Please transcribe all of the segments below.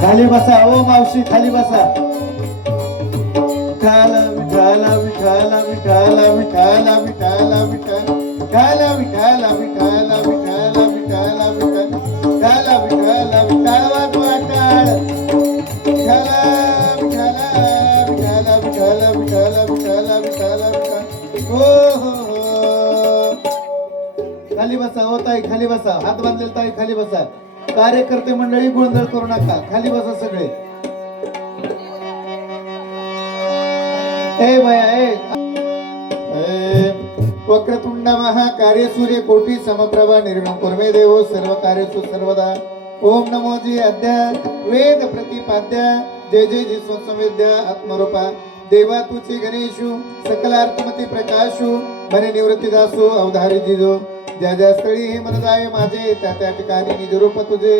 खाली बसा ओ मावशी, खाली बसा. विठाला विठाला विठाला विठाला विठाला विठाला विठाला विठाला विठाला विठाला विठाला विठाला विठाला विठाला वाटाळ विठाला विठाला विठाला विठाला विठाला विठाला विठाला हो हो हो. खाली बसा हो ताई, खाली बसा. हात बांधलेला ताई खाली बसा. कार्यकर्ते मंडळी गोंधळ करू नका, खाली बसा सगळे. ए भया वक्रतुंड महाकार्य सूर्य कोटी समप्रभा निर्विघ्नं कुर्मे देवो सर्व कार्येषु सर्वदा. ओम नमो जी अद्या वेद प्रतिपाद्या जय जय जी स्वसंवेद्या आत्मरूपा देवा तुची गणेशु सकलार्थमती प्रकाशु मने निवृत्ती दासो अवधारी जिजो. ज्या ज्या स्थळी हे मन जाय माझे त्या त्या ठिकाणी निज रूप तुझे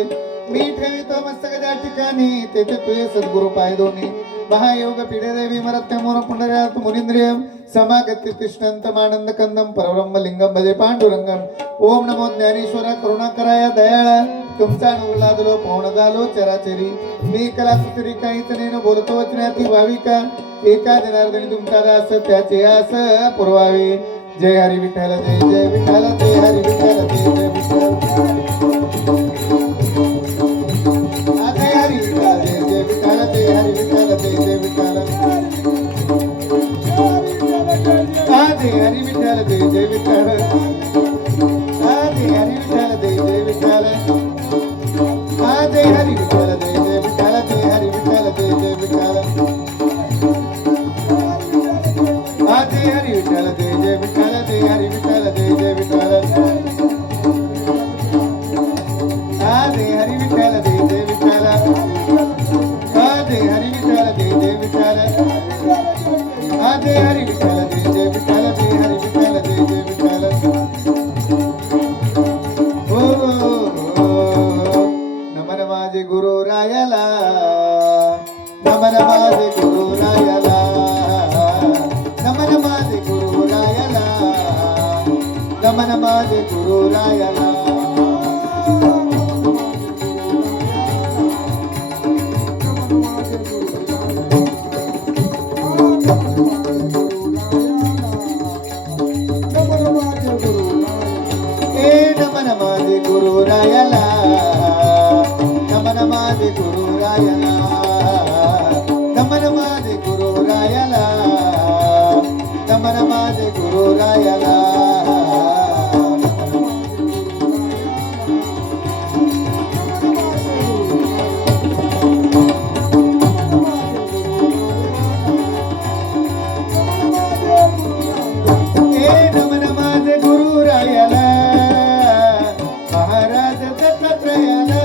मी ठेवितो मस्तक ज्या ठिकाणी तेथे तुझे सद्गुरु पाय दोन्ही. महायोग पीडे देवी मरत्यमोर पुंडर्यात मुनींद्रियम समागत्य तिष्ठन्तमानंद कंदम परब्रह्म लिंगम भजे पांडुरंगम. ओम नमो ज्ञानेश्वरा करुणाकराया दयाळा तुमचा अनुलादलो पवण झालो चराचरी. मी कला सुतरी काहीच नेन बोलतो वचनाती भाविका एका जनार्दनी तुमचा दास त्याचे आस पुरवावे. जय हरी विठ्ठल जय जय विठ्ठल जय हरी विठ्ठल जय जय विठ्ठल. जय हरी विठ्ठल जय जय विठ्ठल जय हरी विठ्ठल जय जय विठ्ठल. जय हरी विठ्ठल जय जय विठ्ठल. जय हरी विठ्ठल जय जय विठ्ठल. जय हरी विठ्ठल जय जय विठ्ठल जय हरी विठ्ठल जय जय विठ्ठल. जय हरी विठ्ठल जय जय विठ्ठल जय हरी विठ्ठल जय जय विठ्ठल. जय हरी विठ्ठल जय जय विठ्ठल. जय हरी विठ्ठल जय जय विठ्ठल. जय हरी विठ्ठल जय जय विठ्ठल जय हरी विठ्ठल जय जय विठ्ठल. हो नमन माझे गुरु रायाला, नमन माझे गुरु रायाला, नमन माझे गुरु रायाला, नमन माझे गुरु रायाला. नमन माझे गुरु रायाला, नमन माझे गुरु रायाला, नमन माझे गुरु रायाला, नमन माझे गुरु रायाला. नमन माझे गुरु रायाला महाराज दत्तात्रयाला.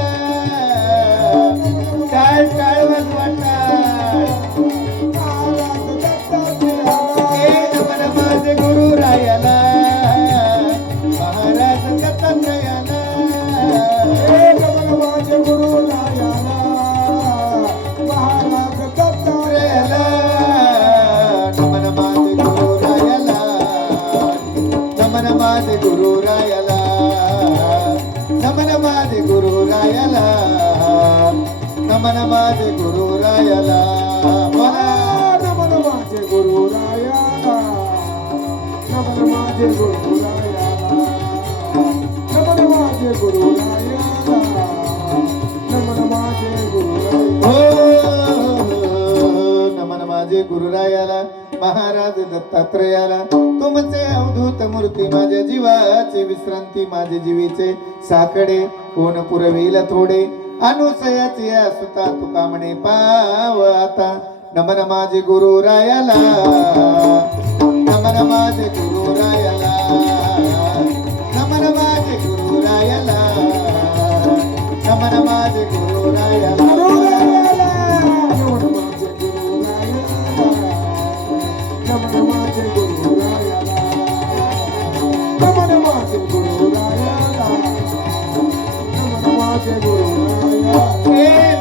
टाळ टाळ वाजवा नमन माझे गुरु रायाला महाराज दत्तात्रयाला. नमन माझे गुरु रायाला महाराज दत्तात्रयाला. नमन माझे गुरु रायाला, नमन माझे गुरु रायाला, नमन माझे गुरु रायाला, नमन माझे गुरु रायाला. नमन माझे गुरु रायाला, नमन माझे गुरु रायाला, नमन माझे गुरु रायाला, नमन माझे गुरु रायाला. नमन माझे गुरु रायाला महाराज दत्तात्रयाला. तुमचे अवधूत मूर्ती माझ्या जीवाचे विश्रांती माझे जीवीचे साकडे कोण पुरविल थोडे. अनुसयाचे सुता तुका म्हणे पाव आता. नमन माझे गुरु रायाला, नमन माझे गुरु रायाला, नमन माझे गुरु रायाला, नमन माझे गुरु रायाला.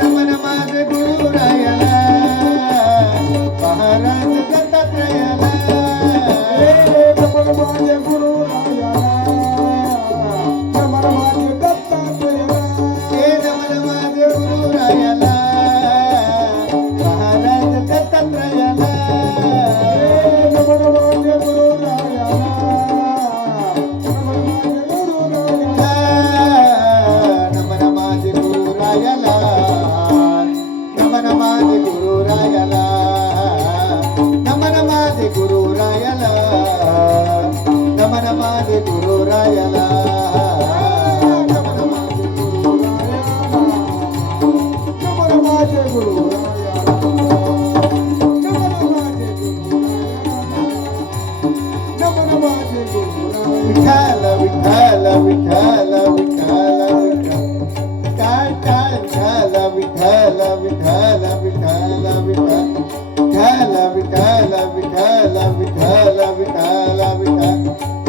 नमन माझे गुरु रायाला महाराज दत्तात्रयाला. गुरुरायाला विठ्ठल विठ्ठल विठ्ठल विठ्ठल टाळ टाळ विठ्ठल विठ्ठल विठ्ठल विठ्ठल विठ्ठल विठ्ठल विठ्ठल विठ्ठल विठ्ठल विठ्ठल विठ्ठल विठ्ठल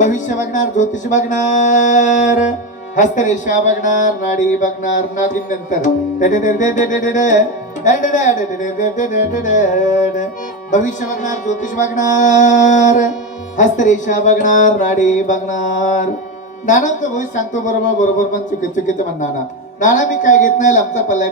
भविष्य बघणार, ज्योतिष बघणार, हस्तरेषा बघणार, नाडी बघणार, नागिन नंतर भविष्य बघणार, ज्योतिष बघणार, हस्तरेषा बघणार, नाडी बघणार. नानांचं भविष्य सांगतो बरोबर बरोबर पण चुकीचं म्हण नाना. नाना मी काय घेत नाही आमचा पल्ला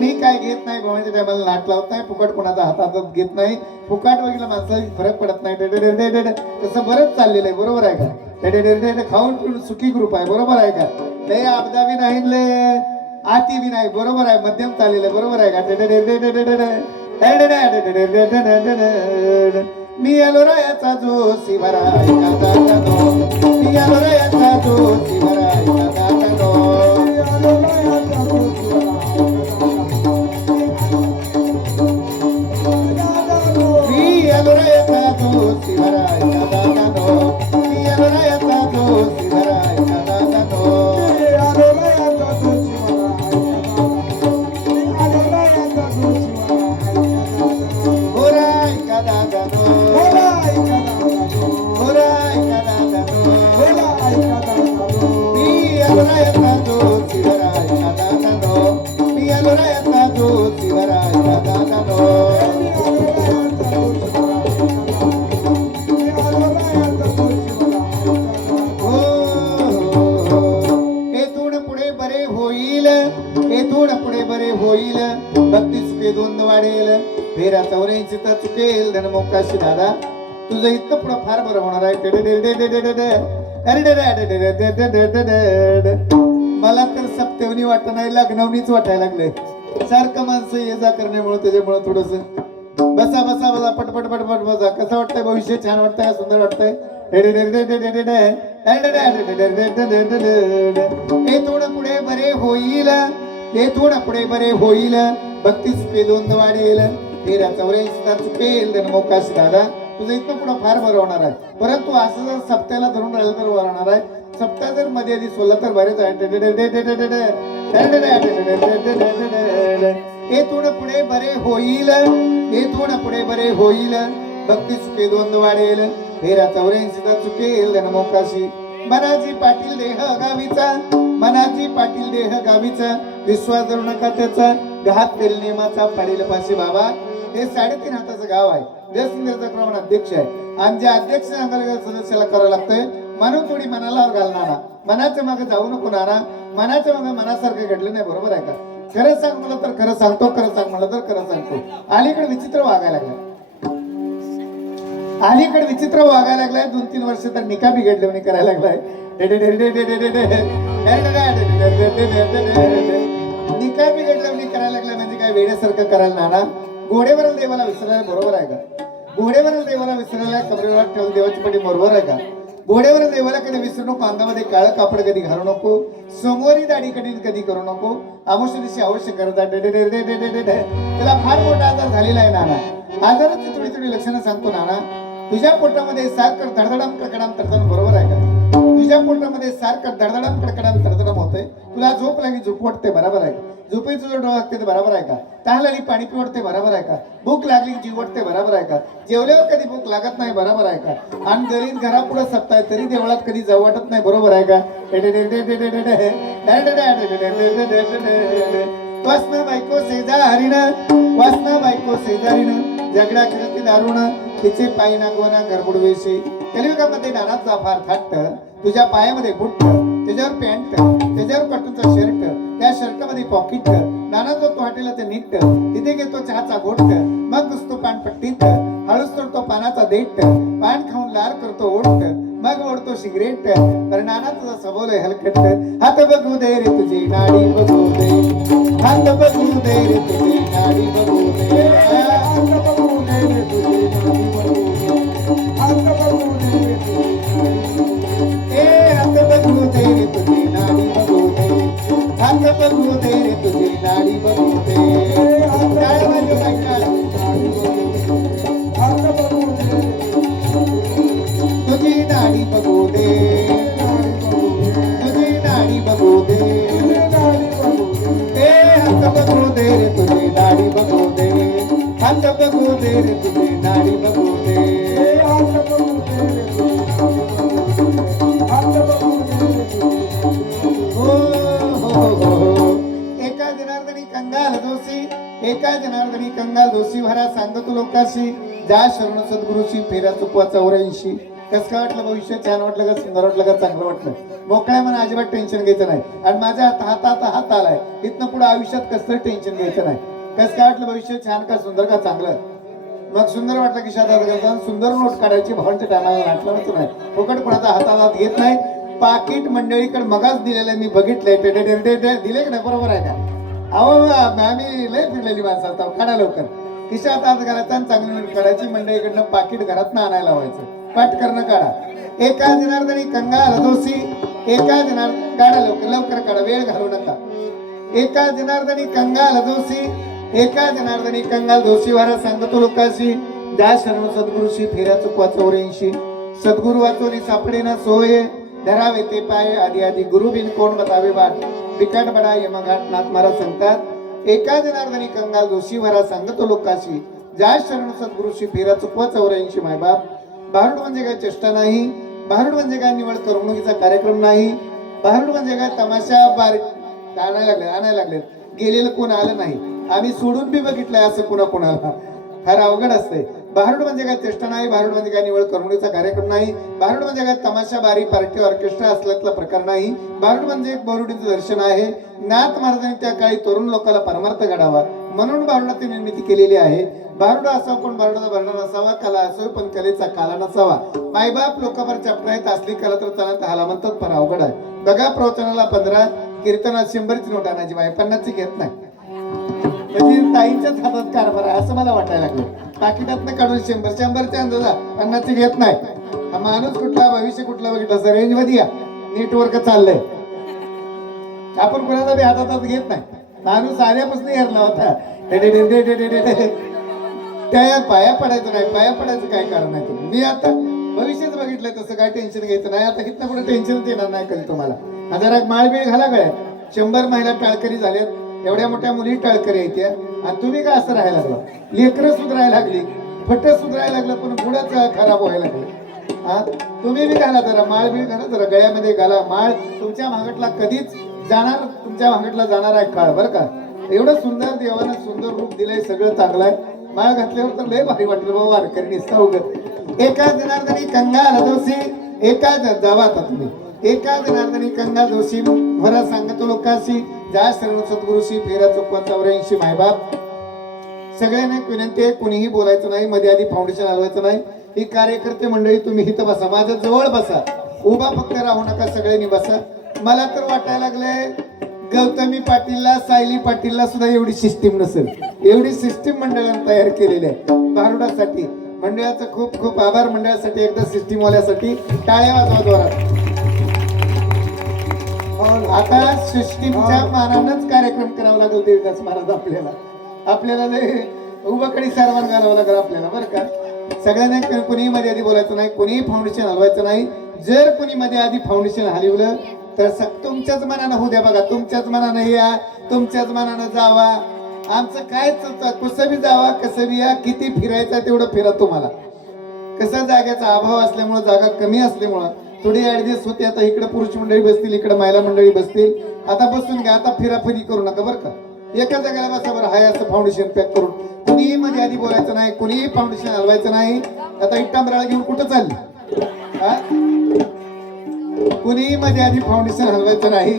मी काय घेत नाही बाबांच्या टायमाला नाट लावत नाही, फुकट कोणाचा हातात घेत नाही, फुकट वगैरे माणसाला फरक पडत नाही. तसं बरंच चाललेलं आहे, बरोबर आहे का? खाऊन पिऊन सुखी ग्रुप आहे, बरोबर आहे का? लय आपदा बी नाही, लय आती बी नाही, बरोबर आहे, मध्यम चाललेलं आहे, बरोबर आहे का? मी आलो रायाचा जो शिवराय मी आलो रायाचा जो शिवराय मी आलो रायाचा जो शिवराय मी आलो रायाचा जो शिवराय होईल 32 पे 2 वाढेल फेरा 84 तर चुकेल धन मोकाशी दादा तुझं इतकं पुढं फार बरं होणार आहे. मला तर सप्तवणी वाटत नाही, लग्नवणीच वाटायला लागले सारखं माणसं ये जा करण्यामुळे त्याच्यामुळे थोडस बसा बसा बसा पटपट पटपट बसा. कसं वाटतंय भविष्य? छान वाटतंय, सुंदर वाटतंय. थोडं पुढे बरे होईल, हे थोडं पुढे बरे होईल 32 पे 2 वाढेल फेरा 84 चुकेल धन मोकाशी दादा तुझं इतकं पुढं फार बरं होणार आहे. परंतु असं जर सप्त्याला धरून राहिलं तर बरं होणार आहे. सप्ताह जर मध्ये आधी सोडला तर बरेच आहे. हे थोडं पुढे बरे होईल, हे थोडं पुढे बरे होईल 32 पे 2 वाढेल फेरा 84 चुकेल धन मोकाशी. मनाची पाटील देह गावीचा, मनाची पाटील देह गावीचा विश्वास धरू नका त्याचा घात तेल नेमाचा पाडील पाशी बाबा. हे 3.5 हाताचं गाव आहे. जयसिंगचा क्रमांक अध्यक्ष आहे आणि जे अध्यक्ष सदस्याला करावं लागतंय म्हणून थोडी मनाला घालणारा, मनाच्या मागे जाऊ नको नाना. मनाच्या मागे मनासारखं घडलं नाही, बरोबर आहे का? खरं सांग मला तर खरं सांगतो, खरं सांग मला तर खरं सांगतो. अलीकडे विचित्र वागायला लागलाय, अलीकडे विचित्र वागायला लागलाय. 2-3 वर्ष तर निका बिघडले करायला लागलाय. निका बिघडले करायला लागलाय म्हणजे काय वेड्यासारखं करायला नाना. घोडेवरील देवाला विसरायला, बरोबर आहे का? घोडेवरील देवाला विसरायला कमरेवर ठेवून देवाची पटी, बरोबर आहे का? घोड्यावरील देवाला कधी विसरू नको, अंगामध्ये काळं कापड कधी घालू नको, समोरी दाढी कधी करू नको, आमुष्य दिवशी अवश्य करतात. त्याला फार मोठा आजार झालेला आहे नाना. आजाराची थोडी थोडी लक्षणं सांगतो नाना. तुझ्या पोटामध्ये सारखं धडधडम कडकडाम तडतडम, बरोबर आहे का? तुझ्या पोटामध्ये सारखं धडधडम कडकडाम तडतडम होतंय. तुला झोप लागली, झोप वाटते, बरोबर आहे का? झोपेचं जो डोळ लागते, बरोबर आहे का? तहान लागली, पाणी पिवडते, बरोबर आहे का? भूक लागली, जीव वाटते, बरोबर आहे का? जेवल्यावर कधी भूक लागत नाही, बरोबर आहे का? आणि जरी घरापुढे सप्ताह तरी देवळात कधी जाऊ वाटत नाही, बरोबर आहे का? वासना बायको शेजारीनं, वासना बायको शेजारीनं झगडा करती दारुण तिचे पायी नागवना गरबुडवेशी. कलियुगामध्ये नानाचा फार थाट तुझ्या पायामध्ये बुट्ट त्याच्यावर पॅन्ट, त्याच्यावर कॉटनचा शर्ट, त्या शर्टमध्ये पॉकेट, नाना जो तो हॉटेलला ते नीट, तिथे घेतो चहाचा घोट, मग घुसतो पानपट्टीत, हळूच तोडतो पानाचा देठ, पान खाऊन लाल करतो ओठ, मग ओढतो सिगरेट, तर नाना तुझा सबोल हलकट, हात बघू दे रे तुझी नाडी बघू दे, हात बघू दे रे तुझी नाडी बघू दे, हात बघू दे रे तुझी नाडी बघू दे, हात बघू दे रे बघू दे रे तुझी नाडी बघू दे, हात बघू दे रे तुझी नाडी बघू दे, काय माझे काय हात बघू दे तुझी नाडी बघू दे, तुझी नाडी बघू दे, हात बघू दे रे तुझी नाडी बघू दे, हात बघू दे रे तुझी नाडी बघू दे, हात बघू दे रे एका जनार्दनी कंगाल दोषी, एका जनार्दनी कंगाल दोषी भरा सांगतो लोकाशी, जा शरण सद्गुरूशी फेरा चुकवा 84. कसं काय वाटलं भविष्य? छान वाटलं का? सुंदर वाटलं का? चांगलं वाटलं? मोकळ्या मना अजिबात टेन्शन घ्यायचं नाही. आणि माझ्या हातात हात आलाय, इथनं पुढे आयुष्यात कसलं टेन्शन घ्यायचं नाही. कसं काय वाटलं भविष्य? छान का? सुंदर का? चांगलं? मग सुंदर वाटलं की शादात घालता सुंदर नोट काढायची, भावांच्या टायमाला नाटलंच नाही. फुकट कोणाचा हातात घेत नाही. पाकिट मंडळीकडे मगाच दिलेलं मी बघितलंय, दिले का नाही? बरोबर आहे का? अहो आम्ही लय फिरलेली माणसं असतात. काढा लवकर, खिशात हात घालायचा आणि चांगली नोट काढायची. मंडळीकडनं पाकिट घरात ना आणायला लावायचं. पाटकरनं काढा. एका जनार्दनी कंगाल दोषी, एका जनार्दन काढा लवकर, लवकर काढा, वेळ घालवू नका. एका जनार्दनी कंगाल दोषी, एका जनार्दनी कंगाल दोषी वारा सांगतो लोकाशी, जा शरण सद्गुरूशी फेऱ्या चुकवा 84. सद्गुरु वाचोनी सापडे ना सोये, धरावे ते पाय आधी आधी गुरु बिन कोण बतावे बाट, बिकट बडा यमघाट नाथ महाराज सांगतात. एका जनार्दनी कंगाल दोषी वारा सांगतो लोकाशी, जा शरण सद्गुरूशी फेऱ्या चुकवा 84. मायबाप, भारूड म्हणजे काय चेष्टा नाही, भारूड म्हणजे काय निवड करमणुकीचा कार्यक्रम नाही, भारूड म्हणजे काय तमाशा बारीक आणायला लागले. गेलेलं कोण आलं नाही, आम्ही सोडून बी बघितलंय असं कुणा कोणाला. फार अवघड असतंय. भारूड म्हणजे काय चेष्टा नाही, भारूड म्हणजे काय निवड करमणुकीचा कार्यक्रम नाही, भारूड म्हणजे काय तमाशा बारी पार्टी ऑर्केस्ट्रा असल्यातला प्रकार नाही. भारूड म्हणजे एक बहुरुडीचं दर्शन आहे. नाथ महाराजांनी त्या काळी तरुण लोकांना परमार्थ घडावा म्हणून भारूडाची निर्मिती केलेली आहे. भारूड असावा पण भारूडाचा भरणा नसावा, कला असावी पण कलेचा काला नसावा. मायबाप लोकांवर चपटायत असली कला तर चालत हाला म्हणतात, फार अवघड आहे. बघा प्रवचनाला 15, कीर्तनात 100ची नोट आणायची, बाय 50ची घेत नाही. म्हणजे ताईंच्याच हातात कारभार आहे असं मला वाटायला लागलं. पाकिटातनं काढून 100च्या अंदाजा 50ची घेत नाही. हा माणूस कुठला, भविष्य कुठला बघितलं असं रेंज मध्ये या, नेटवर्क चाललंय. आपण कोणाला बी हातात घेत नाही. माणूस आल्यापासून हरला होता. त्या पाया पडायचं नाही, पाया पडायचं काय कारण आहे? मी आता भविष्यच बघितलंय, तसं काय टेन्शन घ्यायचं नाही. आता इथनं पुढे टेन्शनच येणार नाही कधी तुम्हाला. जरा माळबीळ घाला काय, 100 महिला टाळकरी झाल्यात, एवढ्या मोठ्या मुली टाळकरी येत्या, आणि तुम्ही काय असं राहायला लागला? लेकरं सुधारायला लागली, फट सुधारायला लागलं, पण पुढंच खराब व्हायला लागली. हा, तुम्ही बी घाला जरा माळबीळ घाला, जरा गळ्यामध्ये घाला माळ. तुमच्या भागटला कधीच जाणार, तुमच्या भागटला जाणार आहे काळ, बरं का? एवढं सुंदर देवानं सुंदर रूप दिलंय, सगळं चांगलं आहे. माळ घातल्यावर तर लय भारी वाटलं बाबा, वारकरी निसता उगत. एका जनार्दनी कंगाल दोषी, एका जावा आता तुम्ही. एका जनार्दनी कंगाल दोषी भरा सांगतो लोकांशी, जा शरण सद्गुरूशी फेरा चुकवा 84. मायबाप, सगळ्यांना विनंती आहे, कुणीही बोलायचं नाही, मध्ये आधी फाउंडेशन हलवायचं नाही. ही कार्यकर्ते मंडळी तुम्ही इथं बसा, माझ्या जवळ बसा, उभा फक्त राहू नका, सगळ्यांनी बसा. मला तर वाटायला लागलंय गौतमी पाटीलला, सायली पाटीलला सुद्धा एवढी सिस्टीम नसेल. एवढी सिस्टीम मंडळानं तयार केलेली आहे भारुडासाठी. मंडळाचं खूप खूप आभार. मंडळासाठी एकदा सिस्टीम वाल्यासाठी टाळ्या वाजवा जोरात. आता सिस्टीमच्या मानानंच कार्यक्रम करावा लागेल देवदास महाराज आपल्याला. आपल्याला उभकडे सारवान घालावं लागेल आपल्याला, बरं का? सगळ्यांना कोणीही मध्ये आधी बोलायचं नाही, कोणीही फाउंडेशन हलवायचं नाही. जर कोणी मध्ये आधी फाउंडेशन हलवलं तर तुमच्याच मनानं होऊ द्या. बघा, तुमच्याच मनानं या, तुमच्याच मनानं जावा. आमचं काय कसं बी जावा, कसं बी या, किती फिरायचं तेवढं फिरा. तुम्हाला कसं जागेचा अभाव असल्यामुळं, जागा कमी असल्यामुळं थोडी ऍडजस्ट होते. आता इकडे पुरुष मंडळी बसतील, इकडे महिला मंडळी बसतील. आता बसून घ्या, आता फिराफिरी करू नका, बरं का? एका जागेला बसा बरं, हाय असं फाउंडेशन पॅक करून. कुणीही मध्ये आधी बोलायचं नाही, कुणीही फाउंडेशन हलवायचं नाही. आता इट्टांबराळा घेऊन कुठं चालली? कुणी मध्ये आधी फाउंडेशन हलवायचं नाही.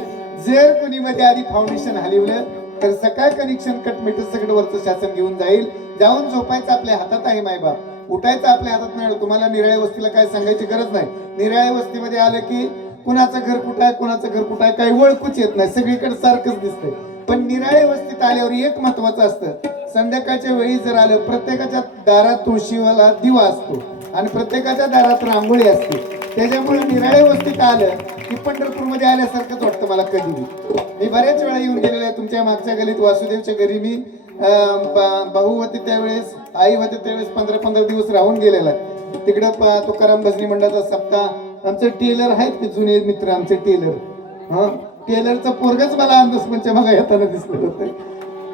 जर कुणी मध्ये आधी फाउंडेशन हलवलं तर सकाळ कनेक्शन कट मीटर सगळं वरचं शासन घेऊन जाईल. जाऊन झोपायचं आपल्या हातात आहे मायबाप, उठायचं आपल्या हातात नाही. तुम्हाला निराळ्या वस्तीला काय सांगायची गरज नाही. निराळ्या वस्तीमध्ये आलं की कुणाचं घर कुठं आहे कुणाचं घर कुठं आहे काही ओळखूच येत नाही, सगळीकडे सारखंच दिसतंय. पण निराळ्या वस्तीत आल्यावर एक महत्वाचं असतं, संध्याकाळच्या वेळी जर आलं प्रत्येकाच्या दारात तुळशीवाला दिवा असतो आणि प्रत्येकाच्या दारात रांगोळी असते. त्याच्यामुळे निराळ्या वस्तीत आलं की पंढरपूरमध्ये आल्यासारखंच वाटतं मला. कधी मी बऱ्याच वेळा येऊन गेलेलो आहे. तुमच्या मागच्या गलीत वासुदेवच्या घरी मी भाऊ होते त्यावेळेस, आई होते त्यावेळेस 15-15 दिवस राहून गेलेला आहे. तिकडं तुकाराम भजनी मंडळाचा सप्ताह. आमचे टेलर आहेत ते जुने मित्र आमचे टेलर. हा, टेलरचं पोरगच मला अंधस्मनच्या मग येताना दिसलं होतं.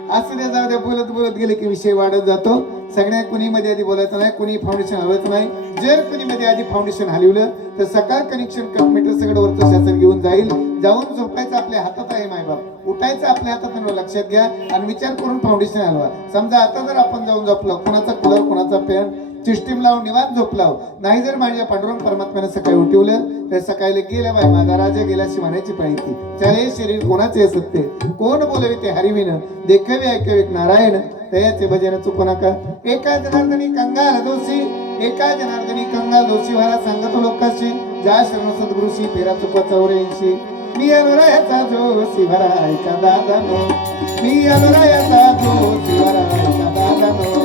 असं द्या जाऊ द्या, बोलत बोलत गेले की विषय वाढत जातो. सगळ्या कुणी मध्ये आधी बोलायचं नाही, कुणी फाउंडेशन हलवायचं नाही. जर कुणी मध्ये आधी फाउंडेशन हलवलं तर सकाळ कनेक्शन कट मीटर सगळं वरचं शासन घेऊन जाईल. जाऊन झोपायचं आपल्या हातात आहे मायबाप, उठायचं आपल्या हातात आहे. लक्षात घ्या आणि विचार करून फाउंडेशन हलवा. समजा आता जर आपण जाऊन झोपलो, कुणाचा कूलर कुणाचा फॅन सिस्टीम लावून निवांत झोपलाव नाही, जर माझ्या पांडुरंग परमात्म्याने सकाळी उठवलं तर सकाळी गेल्या बाय माझा राजा गेल्याशी म्हणायची पाहिजे. चाले शरीर कोणाचे असत ते, कोण बोलवे ते हरिविन, देखावे ऐकावे नारायण, तयाचे भजन चुकू नका. एका जनार्दनी कंगाल दोषी, एका जनार्दनी कंगाल दोषी व्हायला सांगतो लोकांशी. ज्या शरण सद्गुरुशी फेरा चुका 84. मी अनुरायाचा जो शिवरा ऐका दादानो, मी अनुरायाचा जो शिवरा ऐका दादानो.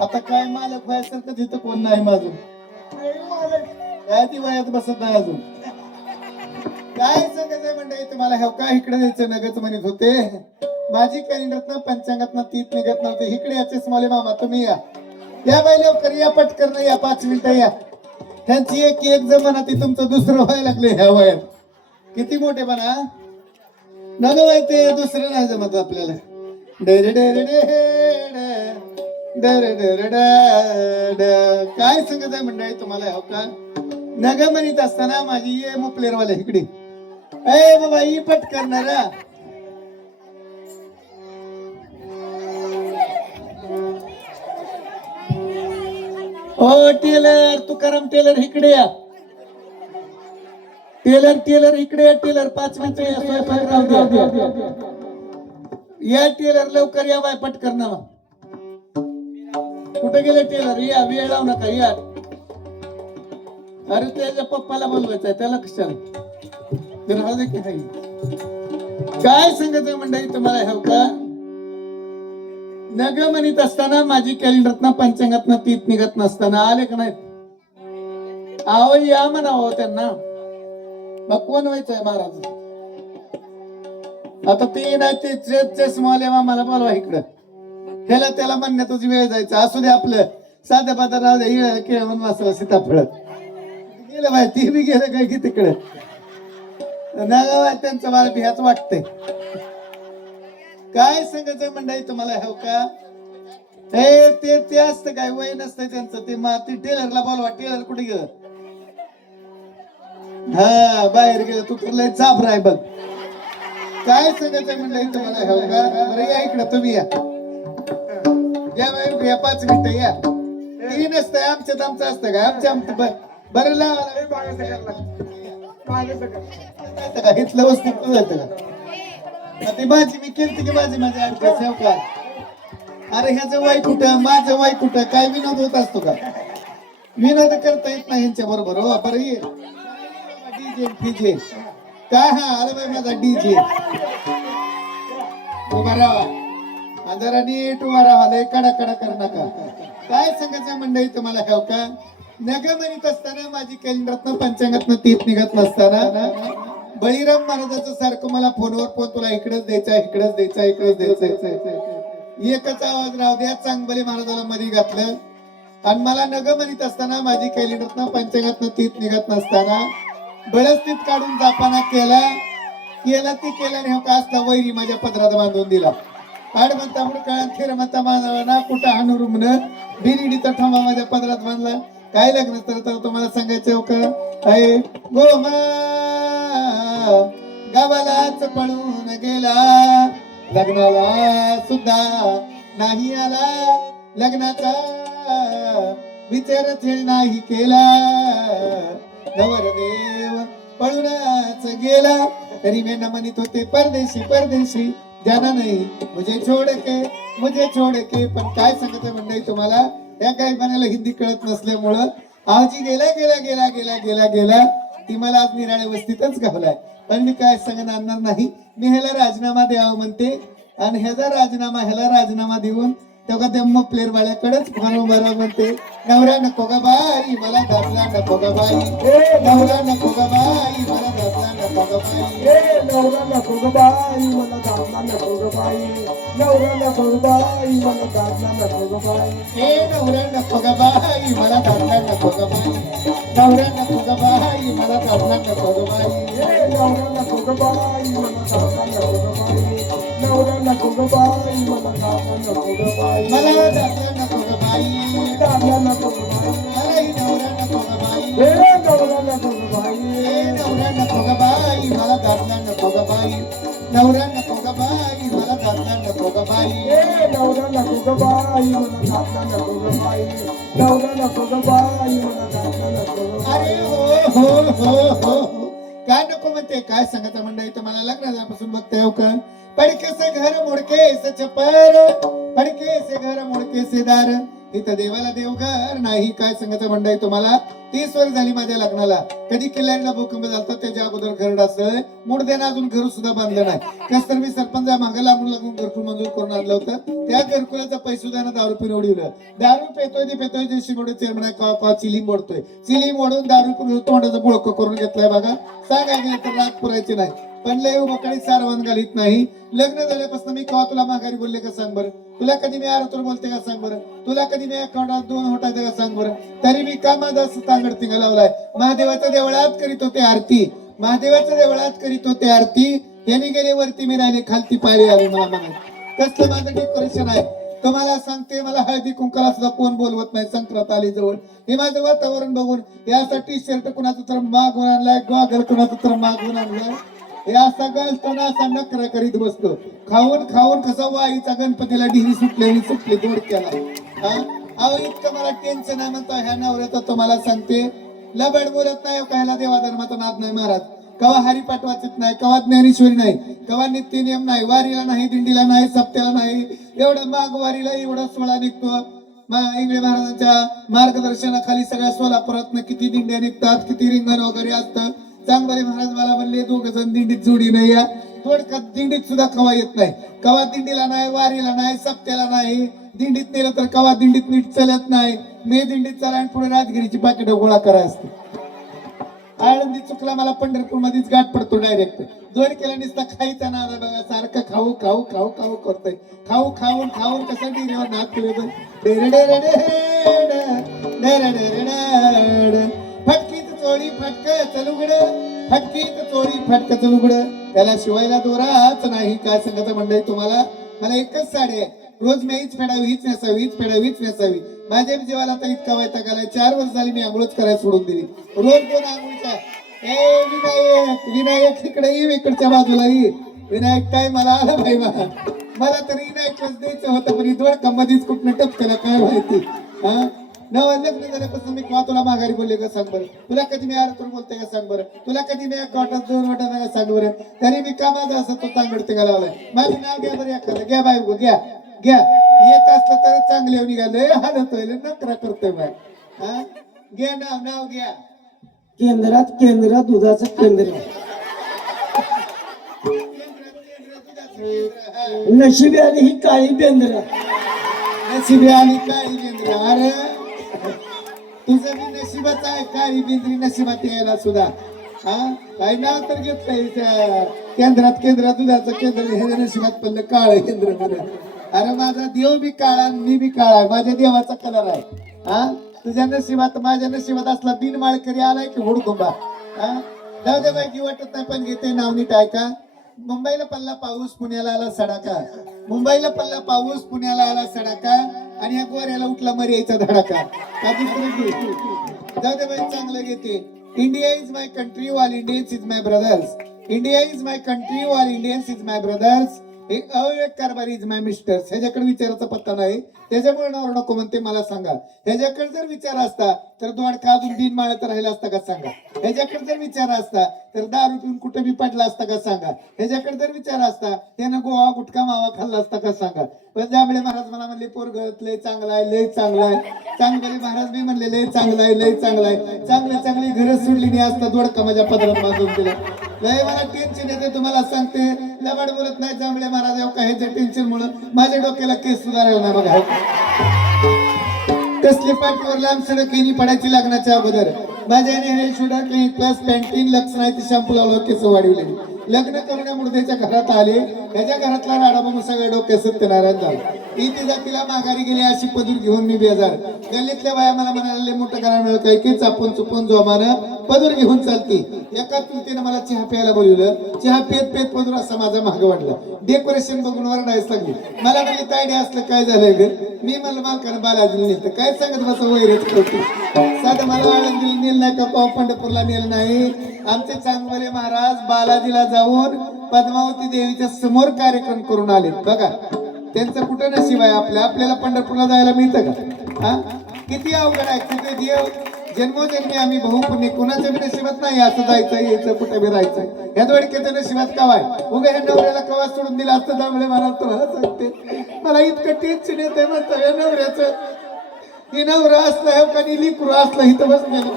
आता काय मालक व्हायसारखं तिथं कोण नाही माझं. काय ती वयात बसत नाही अजून. काय सांगायचंय मंडळी तुम्हाला, हे काय इकडे द्यायचं नगच म्हणत होते. माझी कॅलेंडरात ना पंचांगात ना तीत निघत नव्हते. इकडे याचे स्मॉले मामा तुम्ही या, या बाई लवकर या, पटकन या, 5 मिनिटं या. त्यांची एक जमाना ती तुमचं दुसरं व्हायला लागले ह्या वयात. किती मोठे बना नग बाई, ते दुसरं नाही जमत आपल्याला. काय सांगत आहे मंडळी तुम्हाला, हो का नग म्हणत असताना माझी ये मुपलेरवाले इकडे, ए बाबा ही पट करणारा. ओ टेलर, तुकाराम टेलर इकडे या. टेलर इकडे या. टेलर 5 मिनिटं या, स्वयंपाक राहू द्या. या टेलर लवकर या बाय, पटकन ना. कुठे गेले टेलर? या, वेळ लावू नका या. अरे त्याच्या पप्पाला बोलवायचंय, त्याला कशाला काय सांगत मंडळी तुम्हाला, हो का नग म्हणत असताना माझी कॅलेंडरात ना पंचांगात ना तीत निघत नसताना आले का नाहीत? आहो या म्हणावं त्यांना. मग कोण व्हायचंय महाराज? आता ते नाही ते स्मॉल मला बोलवा इकडं. ह्याला त्याला म्हणण्यातच वेळ जायचा. असू दे आपलं साध्या पाता राहू दे. खेळून वाचला सीताफळ गेलं बाय, ती बी गेलं काय की तिकडं. नागाव त्यांचं मला भियाच वाटतंय. काय सांगायचं मंडळी तुम्हाला, हो का हे ते असतं काय वय नसतंय त्यांचं. ते टेलरला बोलवा. टेलर कुठे गेलं? हा बाहेर गेलं तू तर लय चाप राय बघ काय सांगायचं म्हणलं तुम्हाला हो का बरं या इकडं तुम्ही या या बाई, या 5 मिनिटं या ती नसतंय आमच्यात आमचं असतं का आमचं बरं लावा का इथलं वस्तू तू जातं का ती भाजी मी केली की भाजी माझ्या ऍड्रेस येऊ का अरे ह्याचं वय कुठं माझं वय कुठं काय विनोद होत असतो का विनोद करता येत नाही यांच्या बरोबर हो बरं ये डीजे डीजे काय हा अरे बाई माझा डीजे उभा राहा जरा नीट उभा राहा लय कडा कडा कर नका काय सांगायचं मंडळी तुम्हाला ह्याव का नग म्हणत असताना माझी कॅलेंडरातनं पंचांगातनं तीत निघत नसताना बळीराम महाराजाचं सारखं मला फोनवर फोन तुला इकडेच द्यायचा इकडेच द्यायचा इकडेच द्यायचं एकच आवाज राहू द्या चांगबली महाराजाला मध्ये घातलं आणि मला नग म्हणत असताना माझी कॅलेंडरातनं पंचांगातनं तीत निघत नसताना बळच तीत काढून जापाना केला ती केला नाही का असता वैरी माझ्या पदरात बांधून दिला आड म्हणता म्हणून कळत खेळ म्हणता मानवाना कुठं हानुरुमन बिरिडीचा ठोंबा माझ्या पदरात बांधला काय लग्न तर तुम्हाला सांगायचं हो का अय गोमा गावालाच पळून गेला लग्नाला सुद्धा नाही आला लग्नाचा विचार नाही केला नवरदेव पळूनच गेला तरी मी म्हणत होते परदेशी परदेशी जाना नाही मुझे छोड़ के पण काय सांगत मंडळी तुम्हाला या काय म्हणाला हिंदी कळत नसल्यामुळं आजी गेला गेला गेला गेला गेला गेला ती मला आज निराळ्या वस्तीतच घावलाय पण मी काय सांगणार आणणार नाही मी ह्याला राजीनामा द्यावा म्हणते आणि ह्याचा राजीनामा देऊन तेव्हा त्या मग प्लेअर वाल्याकडेच फोन बरं म्हणते नवरा नको गा बाई मला दाबला नको गा बाई नवरा नको गा बाई मला दाबला नको गा बाई नवरा नको ग बाई मला दाबला नको ग बाई नवरा नको ग बाई मला दाबला नको ग बाई ए नवरा नको गा बाई मला दाबला नको गा बाई नवरा नको गा बाई मला दाबला नको गा बाई नवरा नको ग बाई मला दाबला नको ग बाई नवरा नको ग बाई मला दाबला नको ग बाई मला दाबला नको गा बाई दाबला नको ग बाई मला नवरा नको गा बाई नवरा नको ग बाई नवरा नको गा बाई मला दाबला नको गा बाई नवरा नको गा बाई मला दाबला नको गा बाई नवरा नको ग बाई मला दाबला नको ग बाई नवरा नको ग बाई मला दाबला नको ग बाई अरे हो काय नको म्हणते काय सांगायचं मंडळी तुम्हाला लग्न झाल्यापासून बघते हो का पडके से घर मुडके से छपर पडके से घर मुडके से दार इथं देवाला देवघर नाही काय सांगायचं मंडळी तुम्हाला 30 वर्ष झाली माझ्या लग्नाला कधी किल्ल्यांना भूकंप झाला त्याच्या अगोदर घर असं मुडद्यानं अजून घर सुद्धा बांधलं नाही कस तर मी सरपंच मागे लागून घरकुल मंजूर करून आणलं होतं त्या घरकुलाचा पैसे द्यानं दारू पिऊन उडवलं दारू पेतोय जे शिमोडे चेअरमन का चिलीम ओढतोय चिलीम ओढून दारू पिऊन तोंडाचं बुळक करून घेतलाय बघा सांगाय गेलं तर रात पुरायची नाही पण लय उभकाळी सारवान घालीत नाही लग्न झाल्यापासून मी केव्हा तुला माघारी बोलले का सांग बरं तुला कधी मी आरतूर बोलते का सांग बरं तुला कधी मी अकाउंटात 2 होटायचं का सांग बरं तरी मी का माझा तांगड तिंगा लावलाय महादेवाच्या देवळात करीत होते आरती महादेवाच्या देवळात करीत होते आरती यांनी गेले वरती मी राहिले खालती पाळी आली मला म्हणत कसलं माझं डेकोरेशन आहे तुम्हाला सांगते मला हळदी कुंकाला सुद्धा कोण बोलवत नाही संक्रांत आली जवळ हे माझं वातावरण बघून यासाठी शर्ट कुणाचं तर मागून आणलाय गॉगल कुणाचं तर मागून आणलाय हे असा गळताना असा नकरा करीत बसतो खाऊन खाऊन कसा वाईचा गणपतीला ढिरी सुटली जोड केला अहो इतकं मला टेन्शन आहे म्हणतो ह्या नवऱ्याचं तुम्हाला सांगते लबड बोलत नाही कायला देवा धर्माचा नाद नाही महाराज कवा हरिपाठ वाचत नाही कवा ज्ञानेश्वरी नाही कवा नित्य नियम नाही वारीला नाही दिंडीला नाही सप्त्याला नाही एवढं माग वारीला एवढा सोहळा निघतो इंगळे महाराजांच्या मार्गदर्शनाखाली सगळ्या सोलापुरात किती दिंड्या निघतात किती रिंगण वगैरे असतं चांगले महाराज मला म्हणले 2 जण दिंडीत जोडी नाही या थोडक्यात दिंडीत सुद्धा कवा येत नाही कवा दिंडीला नाही वारीला नाही सप्त्याला नाही दिंडीत नेलं तर कवा दिंडीत नीट चालत नाही मे दिंडीत चाला आणि पुढे राजगिरीची पाकिट गोळा करा असते आळंदी चुकला मला पंढरपूर मध्येच गाठ पडतो डायरेक्ट जोड केला नुसता खायचा नाद बघा सारखं खाऊ खाऊ खाऊ खाऊ करतोय खाऊ खाऊन खाऊन कसं डिरेवर नाद फिरवतोय फटकीत चोळी फटक चलुगड फटकीत चोळी फटक चलुगड त्याला शिवायला दोराच नाही काय सांगायचं मंडळी तुम्हाला मला एकच साडी आहे रोज मी हीच फेडावी हीच नेसावी माझ्या जीवाला आता इतका वैताग आलाय 4 वर्ष झाली मी आंघोळच करायला सोडून दिली रोज 2 आंघोळीचा ए विनायक विनायक इकडे ये इकडच्या बाजूला ये. विनायक काय मला आलं भाई मला तर विनायकच द्यायचं होतं पण दोडका मधीच कुठनं टपकेला काय माहिती. हा नव लग्न झाल्यापासून मी का तुला माघारी बोलले का सांग बरं. तुला कधी मी आरतूर बोलते का सांग बरं. तुला कधी मी एक वाटात 2 वाटा का सांग बरं. तरी मी कामाचा असं तो तांगडते का लावलाय. माझं नाव घ्या बरं एखादं. घ्या बाई घ्या घ्या. येत असलं तर चांगले निघाले हालतोय नकरा करतोय बाय. हा घ्या नाव नाव घ्या. केंद्र दुधाचं केंद्र नशिबी आली ही काळी बेंद्र. नशिबी आली काळी बेंद्री. अरे तुझं मी नशिबाच आहे काळी बेंद्री नशिबात यायला सुद्धा. हा काही नाव तर घेतलंय त्या केंद्रात दुधाचं केंद्र हे नशिबात पडलं काळ केंद्र मध्ये. अरे माझा देव बी काळा आणि मी बी काळा आहे. माझ्या देवाचा कलर आहे. हा तुझ्या नशिबात माझ्या नशिबात असला बिन माळकरी आलाय की हुडकुंबा. हा जाऊ दे बाई वाटत नाही पण घेते नाव नीट ऐका. मुंबईला पडला पाऊस पुण्याला आला सडाका. मुंबईला पडला पाऊस पुण्याला आला सडाका आणि या गोऱ्याला उठला मर्याचा धडाका. जाऊ दे बाई चांगलं घेते. India is my country all Indians is my brothers. India is my country all Indians is my brothers. अविवेक कारभारी इज माय मिस्टर्स. ह्याच्याकडे विचाराचा पत्ता नाही त्याच्यामुळे नवर नको म्हणते मला सांगा. ह्याच्याकडे जर विचार असता तर दोडका अजून 3 माळ तर राहिला असता का सांगा. ह्याच्याकडे जर विचार असता तर दारू पिऊन कुठे बी पडला असता का सांगा. ह्याच्याकडे जर विचार असता त्यानं गोवा गुटखा मावा खाल्ला असता का सांगा. पण जांभळे महाराज मला म्हणले पोरगत लय चांगला आहे लय चांगला आहे. चांगले महाराज बी म्हणले लय चांगला आहे लय चांगला आहे. चांगली घरं सोडली नाही असता दोडका माझ्या पदरात बांधून दिला. लय मला टेन्शन येते तुम्हाला सांगते. लबाड बोलत नाही जांभळे महाराज काही टेन्शन मुळे माझ्या डोक्याला केस सुधारायला नाही बघा. कसली पाठीवर लांब सडक येणी पडायची लग्नाच्या अगोदर. माझ्या hair shoulder clinic plus Pantene lux नाही ते शॅम्पू लावलं केस वाढवले. लग्न करण्यामुळे त्याच्या घरात आले. त्याच्या घरातला राडा बघून सगळ्या डोक्यात सत्यनारायण झालं. ती जातीला माघारी गेली अशी पदूर घेऊन मी बेजार. गल्लीतल्या बाया मला म्हणाले मोठं घराणं काय की चापून चुपून जोमानं पदूर घेऊन चालती. एका चुलतीनं मला चहा प्यायला बोलवलं. चहा पेत पेत पदूर असा माझा माग वाढला. डेकोरेशन बघून वरडायच लागली. मला म्हणली तायडे असलं काय झालंय ग. मी म्हणलं मालकानं बालाजीला नेलं. काय सांगत बस वैरच करतो. साधं मला आळंदीला नेलं नाही का पंढरपूरला नेलं नाही. आमचे चांगवले महाराज बालाजीला जाऊन पद्मावती देवीच्या समोर कार्यक्रम करून आले बघा. त्यांचं कुठं नशीब आहे. आपल्याला पंढरपूरला जायला मिळतं का. हा किती अवघड आहे. कुठे देव जन्मोजन्मी आम्ही भाऊ पुण्य कोणाच्या बी नशिबात नाही असं जायचं यायचं कुठे बी राहायचं. ह्या दोडक्याच्या नशिबात कवाय उगा ह्या नवऱ्याला कवा सोडून दिला असतं जांभळे महाराज तुम्हाला सांगते. मला इतकं टेन्शन येतंय म्हणतं या नवऱ्याचं. हे नवरा असला का लिकरू असला इथं बसलेलं.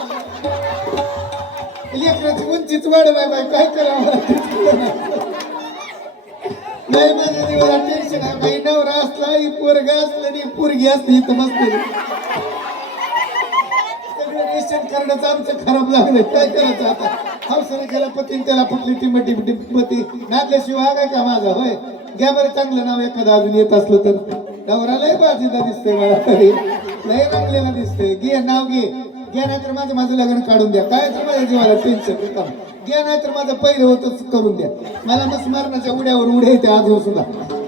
लेकराची उंचीच वाढवाय बाय काय करावं. नाही माझ्या जीवाला टेन्शन आहे. बाई नवरा असला ही पोरगा असला आणि पोरगी असली इथं बसलेली. सगळं रेशन कार्डच आमचं खराब लागलं. काय करायचं आता. हौसला केला पतीन त्याला फुटली टिमटी पती नादल्याशिवाय काय का माझा होय. घ्या बरं चांगलं नाव एखादं अजून येत असलं तर. नवरा लय बाजीला दिसतंय मला तरी लय रंगलेला दिसतंय. घे नाव घे. घ्या नाही तर माझं लग्न काढून द्या. काय तर माझ्या जीवाला टेन्शन. घ्या नाही तर माझं पहिलं होतच करून द्या. मला मस्त मरणाच्या उड्यावर उड्या येते आज सुद्धा.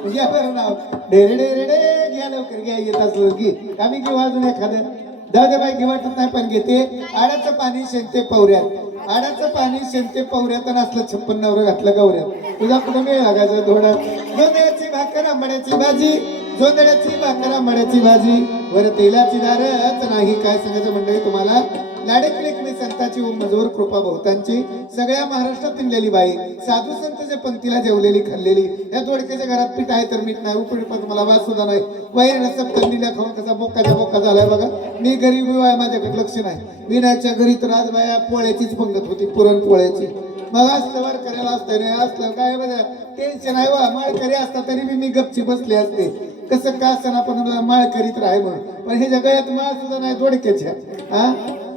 घ्या बरं नाव डेरे डेरे डे. घ्या लवकर घ्या येत असलं घे. आम्ही घेऊ अजून एखादं. जाऊ दे बाई घे वाटत नाही पण घेते. आडाचं पाणी शेंगते पवऱ्यात. आडाचं पाणी शेंगते पवऱ्यात असलं 56 नवरं घातलं गवऱ्यात. तुझा कुठं मेळ लागायचा थोडा. जोंधळ्याची भाकर आंबाड्याची भाजी. जोंधळ्याची भाकर आंबाड्याची भाजी. वर तेलाची दारच नाही. काय सांगायचं मंडळी तुम्हाला. लाडेकलेखनी संतांची मजवर कृपा बहुतांची. सगळ्या महाराष्ट्रात तिंडलेली बाई साधू संत जे पंक्तीला जेवलेली खाल्लेली. या दोडक्याच्या घरात पीठ आहे तर मीठ नाही. उपडी पण मला वास सुद्धा नाही. वैर थंडीला खाऊन कसा बोकाच्या बोका झालाय बघा. मी गरीब आहे माझ्याकडे लक्ष नाही. विनायकच्या घरी तर आज बाया पोळ्याचीच पंगत होती पुरणपोळ्याची. मग असलं वर करायला असतं नाही असलं काय बघा टेन्शन आहे. वा माळकरी असता तरी मी गपची बसले असते. कसं का असं आपण माळ करीत राहाय म्हणून. पण हे जगळ्यात माळ सुद्धा नाही दोडक्याच्या. हा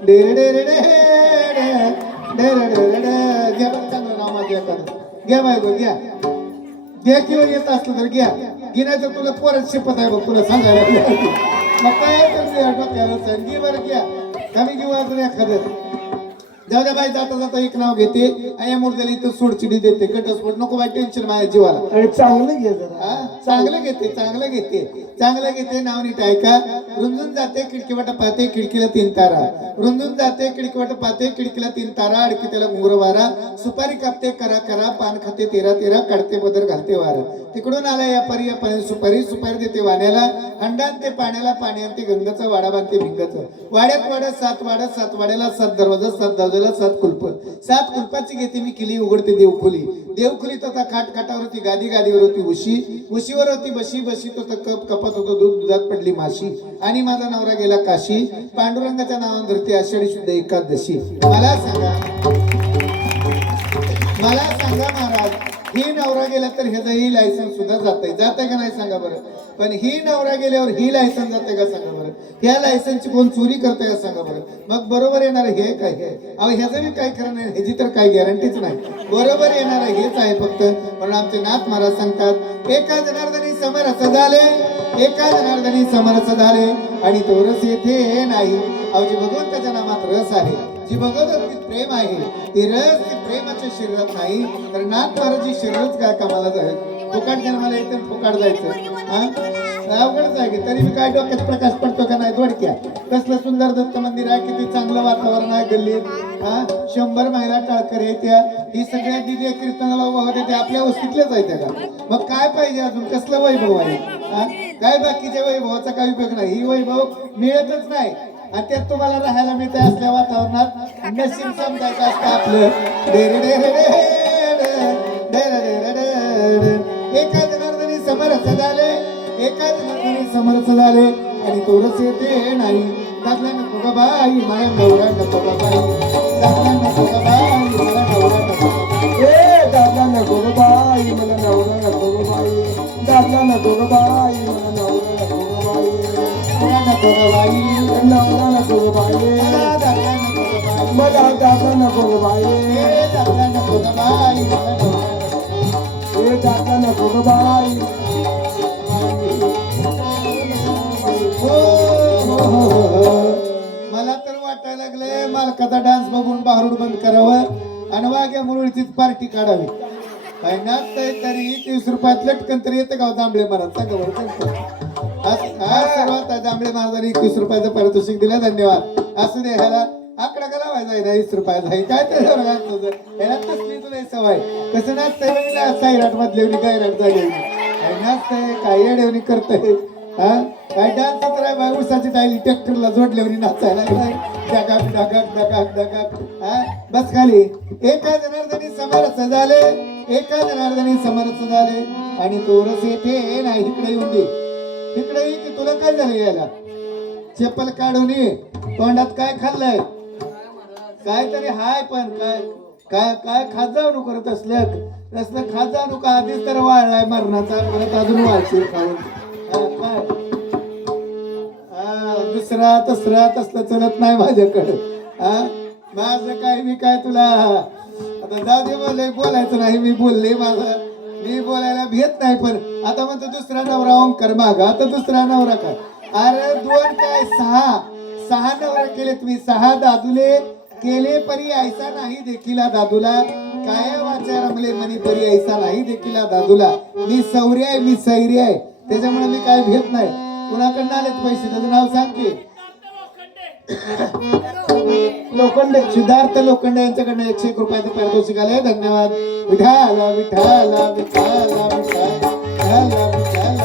डेरे डेरे डे डेरे डेरे डे. घ्या बरं चांगलं नाव माझं एखादं. घ्या बाय गो घ्या. घ्या किंवा येत असलं तर घ्या. घेण्याचं तुला पोरच शिपत आहे बघ तुला सांगायला. मग काय तर डोक्याला घे बरं घ्या. आम्ही घेऊ अजून एखादं. जाऊ द्या बाई जाता जाता एक नाव घेते. या मुर्द्याला इथं सोडचिडी देते. घटस्फोट नको बाई टेन्शन माझ्या जीवाला. चांगलं घे जरा. चांगलं घेते चांगलं घेते. चांगलं घेते नाव नीट ऐका. रुंजून जाते खिडकीवाटा पाहते खिडकीला 3 तारा. रुंजून जाते खिडकीवाटा पाहते खिडकीला 3 तारा. अडकी त्याला घुंगर वारा. सुपारी कापते करा करा. पान खाते 13 काढते पदर घालते वार. तिकडून आला या परी सुपारी देते वाण्याला. हंडा आणते पाण्याला. पाणी आणते गंगाचं. वाडा बांधते भिंगाचं. वाड्यात वाडा 7 वाडा. 7 वाड्याला 7 दरवाजा. 7 दरवाजाला 7 कुलप. 7 कुलपाची घेते मी किली. उघडते देवखुली. देवखुलीत होता खाटावर होती गादी. गादीवर होती उशीवर होती बशी तो कप कपत होतो दूध. दुधात पडली माशी. आणि माझा नवरा गेला काशी. पांडुरंगाच्या नावाने धरते आषाढी शुद्ध एकादशी. मला सांगा महाराज, ही नवरा गेला तर ह्याचंही लायसन्स सुद्धा जातंय का नाही सांगा बरं. पण ही नवरा गेल्यावर ही लायसन्स जाते का सांगा बरं. ह्या लायसन्सची कोण चोरी करते का सांगा बरं. मग बरोबर येणार हे काय हे. अहो ह्याचं बी काय खरं नाही. ह्याची तर काही गॅरंटीच नाही. बरोबर येणार हेच आहे फक्त. म्हणून आमचे नाथ महाराज सांगतात, एका जनार्दनी समरस झाले. एका जनार्दनी समरस झाले. आणि तो रस येथे नाही. अहो जी भगवंताच्या नामात रस आहे, जी भगवंताची प्रेम आहे, ती रस ती प्रेमाच्या शरीरात नाही. तर नाथ महाराजची शरीरच काय कामाला जाईल. फुकाट जन्माला येतं फुकाट जायचं. अवघडच आहे. तरी मी काय डोक्यात प्रकाश पडतो का नाही थोडक्या. कसलं सुंदर दत्त मंदिर आहे. किती चांगलं वातावरण आहे गल्लीत. 100 महिला टाळकर आहे त्या. ही सगळ्या दिदी कीर्तनाला उभा होते ते आपल्या वस्तीतलेच आहे त्या का. मग काय पाहिजे अजून. कसलं वैभव आहे. काय बाकीच्या वैभवाचा काही उपयोग नाही. ही वैभव मिळतच नाही. आणि त्यात तुम्हाला राहायला मिळते असल्या वातावरणात नशीब समजायचं असतं आपलं. एका जनार्दनी समरस झाले. एका जनार्दनी समरस झाले. आणि तो रस येते नाही. दाखला नको ग बाई मला नवरा नको ग बाई. दाखला नको ग बाई मला नवरा नको ग बाई. दाखला नको ग बाई मला नवरा नको ग बाई. दाखला नको ग बाई मला नवरा नको ग बाई. नवरा नको ग बाई. नवरा नको ग बाई. दाखला नको ग बाई. मला दाखला नको ग बाई. दाखला नको ग बाई मला नवरा दाखला नको ग बाई. मला तर वाटायला लागले मालकाचा डान्स बघून बारूड बंद करावं आणि वाघ्या मुरळीचीच पार्टी काढावी. काय नाचतंय तरी 30 रुपयात लटकन तरी येतं का जांभळे महाराज सांगा बरं. सर्वात जांभळे महाराजांनी 21 रुपयाचं पारितोषिक दिलं. धन्यवाद. असू दे. ह्याला आकडा का लावायचा 20 रुपयाचा आहे काय ते ह्याला तसली तुला सवय. कसं नाचतंय साईराट मधले गायराट झाली. काय नाचतंय काय येडेवणी करतंय. काय डान्स तर आहे बाय. उसाची टायली ट्रॅक्टरला जोडल्यावरी नाचायला लागलाय. डगाक डगाक डगाक डगाक. बस खाली. एका जनार्दनी समरस झाले. एका जनार्दनी समरस झाले. आणि तो रस येथे नाही. इकडे येऊन दे. इकडे ये की तुला काय झालं यायला. चप्पल काढून ये. तोंडात काय खाल्लंय. काय तरी हाय पण काय काय काय खात जाऊ नको करत असलं खात जाऊ नको. आधीच तर वाळलाय मरणाचा. परत अजून वाळशील खाऊन. काय दुसरा तसरा तसलं चलत नाही माझ्याकडे. माझं काय मी काय तुला आता जाऊ दे. मला बोलायचं नाही. मी बोलले माझं मी बोलायला भेट नाही. पण आता म्हणतो दुसरा नवरा ओंकार मागा. आता दुसरा नवरा काय. अरे 2 काय 6 नवरा केले तुम्ही. 6 दादुले केले परी ऐसा नाही देखीला दादूला. काय वाचा रमले मनी परी ऐसा नाही देखीला दादूला. मी सौर्य आहे. मी सैर्य आहे. त्याच्यामुळे मी काय भेट नाही. कुणाकडनं आलेत पैसे त्याचं नाव सांगते. लोखंडे सिद्धार्थ लोखंडे यांच्याकडनं 101 रुपयाचं पारितोषिक आलंय. धन्यवाद. विठाला विठाला विठाला विठाला विठाला.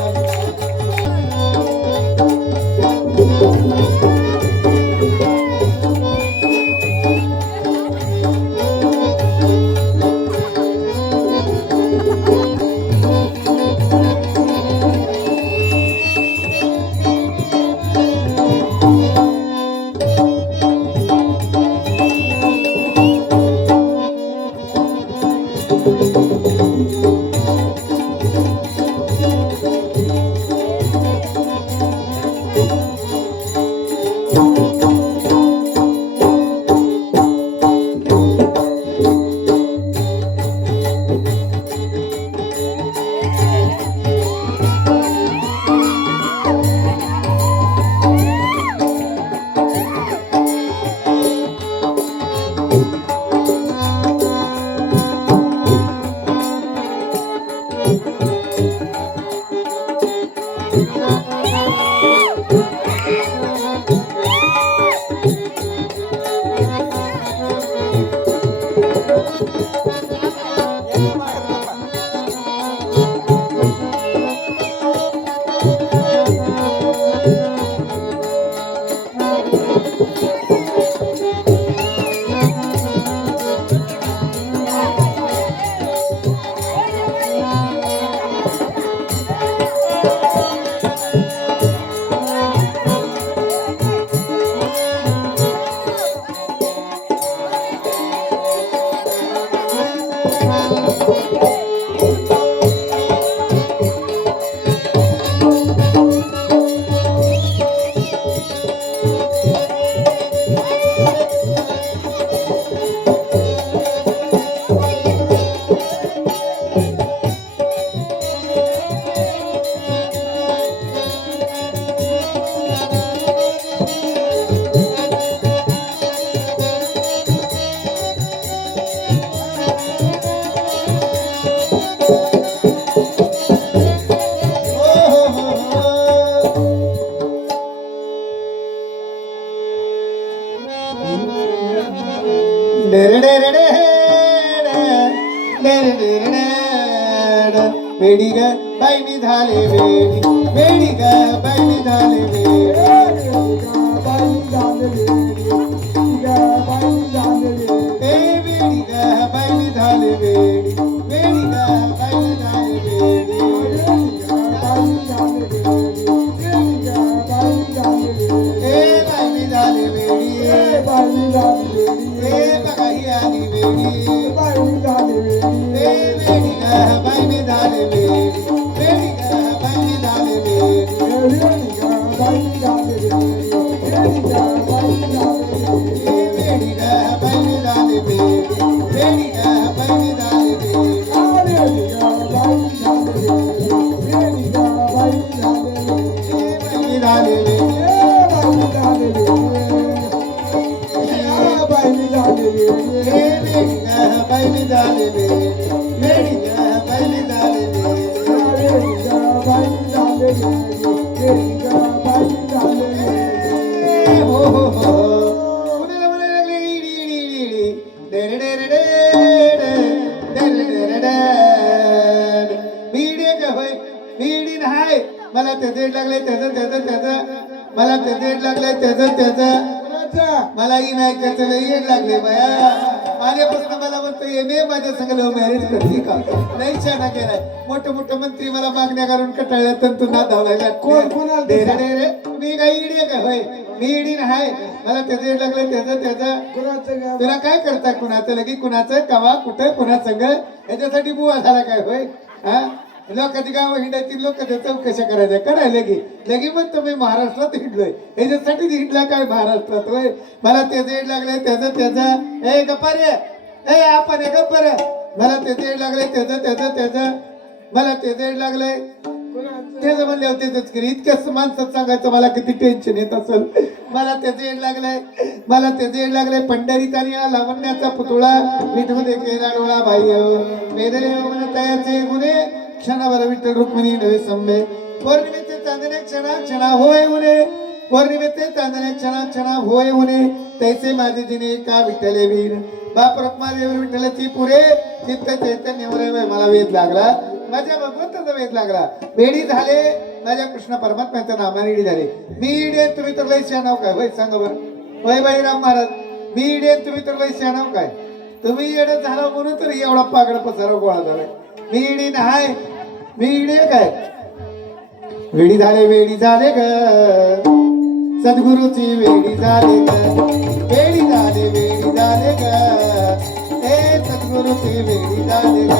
वेडी ग बाई मी झाले वेडी वेडी ग बाई मी झाले वेडी ए वेडी ग बाई मी झाले वेडी वेडी ग बाई मी झाले वेडी ए बाई मी झाले वेडी ए बघा ही आली वेडी ए वेडी ग बाई मी झाले वेडी वेडी ग बाई मी झाले वेडी वेडी ग बाई मी झाले वेडी वेडी ग बाई मी झाले वेडी मी झाले वेडी ग बाई मी झाले वेडी वेडी ग बाई मी झाले हो हो हो कुणाला म्हणायला लागले इडी इडी इडी डेरे डेरे डेरे बीडी का होय बीडी नाही मला ते देड लागले त्याचं मला ते देड लागले त्याचं मला ही नाही त्याचं लई येड लागले बाया आल्यापासून मला म्हणतो एम माझ्या संग लव्ह मॅरेज करते का नाही छान केलाय मोठे मंत्री मला मागण्या करून कटाळल्या तंतू ना धावायला कोण डेरे डेरे मी काही इडी का होय मी इडी नाही मला ते देड लागले त्याचं तुला काय करता कुणाचं लगी कुणाचं कवा कुठं कुणा संग याच्यासाठी बुवा झाला काय होय हा लोकांची गाव हिंडायची लोक चौकशा करायच्या करायला लगी म्हणतो मी महाराष्ट्रात हिंडलोय याच्यासाठी हिंडला काय महाराष्ट्रात होय मला ते देड लागले त्याचं ए गप्पा रे ए आपण गप्पर मला ते देड लागले त्याचं मला ते देड लागले त्याचं म्हणले होते इतक्याच माणसात सांगायचं मला किती टेन्शन येत असेल मला ते देड लागले पंढरीत आणि लावण्याचा पुतळा विठमध्ये केला डोळा बाई मेदरे तयाचे गुन्हे क्षणावर विठ्ठल रुक्मिणी नवे संभे पौर्णिमेचे चांदणे क्षणा होय उणे पौर्णिमेचे चांदणे क्षणा होय उणे तैसे माझे जिने का विठ्ठले वीर बाप रखमादेव विठ्ठलाची पुरे चित्त चैतन्य मला वेद लागला माझ्या भगवंताचा वेद लागला वेडी झाले माझ्या कृष्ण परमात्म्याच्या नामाने इडी झाले मी इडे तुम्ही तर लय शहाणाव काय होय सांगा बरं होय बाई राम महाराज मी इडे तुम्ही तर लय शहाणाव काय तुम्ही येडे झाला म्हणून तर एवढा पागड पसारा गोळा झालाय मी इडी नाही मी इडे काय वेडी झाले ग सद्गुरूची वेडी झाले ग वेडी झाले ग ए सद्गुरूची वेडी झाले ग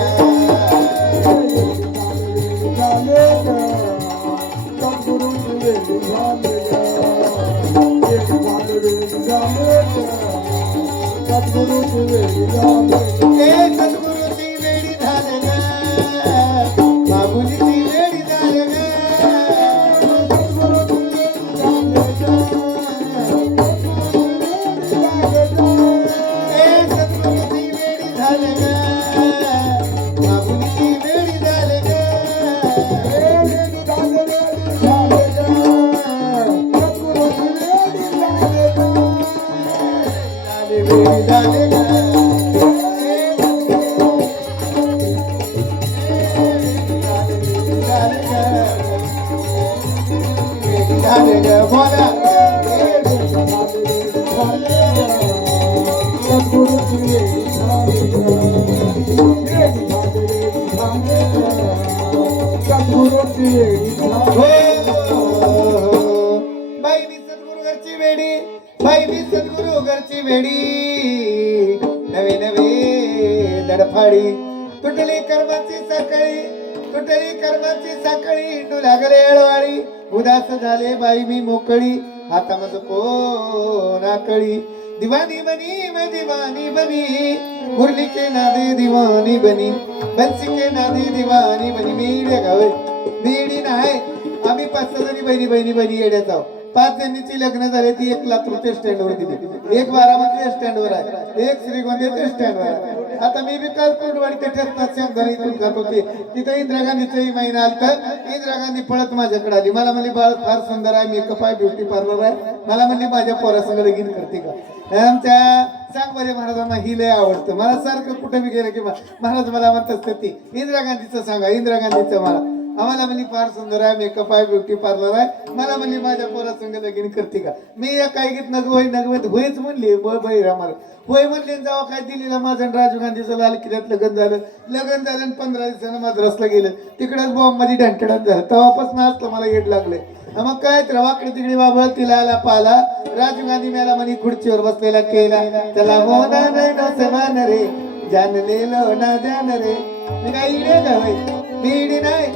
सद्गुरूची वेडी झाले ग बाबूजीची वेडी झाले ग सद्गुरूची वेडी झाले ग बाबूजीची वेडी झाले ग वेडी झाले ग बोला बाईनी सद्गुरु घरची वेडी नवे दडफाडी तुटली कर्माची साखळी हिंडू लागले अळवाळी उदास झाले बाई मी मोकळी आता माझ कोणाकळी दिवानी बनी मुरली के नादे दिवानी बनी बंसी के नादे दिवानी बनी मी इडे गावे मी इडी नाही आम्ही 5-6 जणी बहिणी येड्याचा 5 जणीची लग्न झाले ती 1 लातूरच्या स्टँडवर दिली, एक बारामतीच्या स्टँडवर आहे, एक श्रीगोंद्याच्या स्टँडवर आहे. आता मी बी काल कुंडवाडी ते ठरतात शंभर इथून खात होते, तिथं इंदिरा गांधीचंही महिना आलता. इंदिरा गांधी पळत माझ्याकडे आली, मला म्हणली बाळ फार सुंदर आहे, मेकअप आहे, ब्युटी पार्लर आहे, मला म्हणली माझ्या पोरासंग लगीन करते का. आमच्या सांग बरे महाराजांना ही लय आवडतं, मला सारखं कुठं बी गेलं की महाराज मला म्हणत असते ती इंदिरा गांधीचं सांगा, इंदिरा गांधीचं मला. आम्हाला म्हणली फार सुंदर आहे, मेकअप आहे, ब्युटी पार्लर आहे, मला म्हणली माझ्या पोरासंग लगीन करते का. मी या काय गीत नगवत होयच म्हणली बहिरामाला होय म्हणले. जेव्हा काय दिल्लीला माझं राजीव गांधीचं लाल किल्ल्यात लग्न झालं आणि 15 दिवसानं मद्रासला गेलं, तिकडेच बॉम्ब मध्ये ढंटडत झालं, तेव्हापासून असलं मला येड लागले. मग काय तर वाकडे तिकडे बाबा तिला आला पाला, राजीव गांधी मेला म्हणे खुर्चीवर बसलेला केला, त्याला मोना समान रे जानलेलो ना जान रे. मी काय इडे का होय, मी इडी नाही.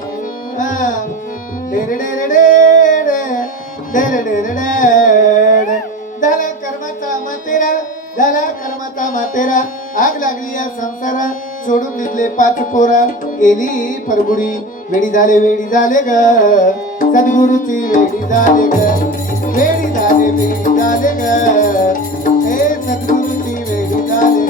झाला कर्माचा मातेरा, झाला कर्माचा मातेरा, आग लागली या संसारा, सोडून दिले 5 पोरा, गेली परगुडी, वेडी झाले ग सद्गुरूची, वेडी झाले ग, वेडी झाले ग, हे सद्गुरूची वेडी झाले ग.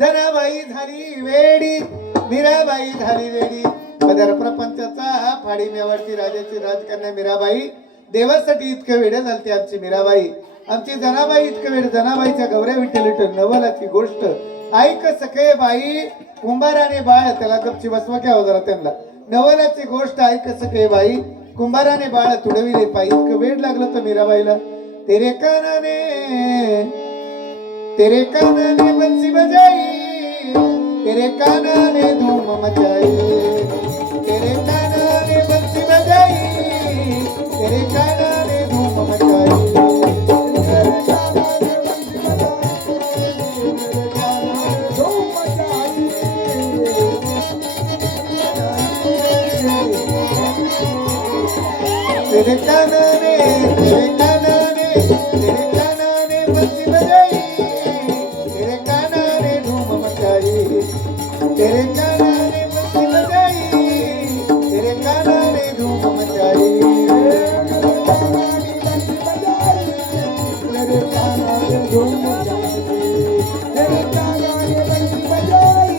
जनाबाई झाली वेडी, मीराबाई झाली वेडी, पदर प्रपंचाचा फाडी मेवाडची राजाची राजकन्या मीराबाई, देवासाठी इतकं वेळ झालते आमची मीराबाई. आमची जनाबाई इतकं वेळ, जनाबाईच्या गौऱ्या विठ्ठल नवलाची गोष्ट ऐक सखे बाई, कुंभाराने बाळ, त्याला गपची बसवा क्या जरा त्यांना, नवलाची गोष्ट ऐक सखे बाई, कुंभाराने बाळ तुडविले पायी, इतकं वेळ लागलं तर मीराबाईला. तेरे कानाने बंसी बजाई, तेरे कानाने धूम मचाई, तेरे कानाने बंसी बजाई, तेरे कानाने धूम मचाई. तेरे कानाने बंसी बजाई, तेरे कानाने धूम मचाई, तेरे कानाने बंसी बजाई, तेरे कानाने धूम मचाई. तेरे कानाने धूम मचाई, तेरे कानाने बंसी बजाई,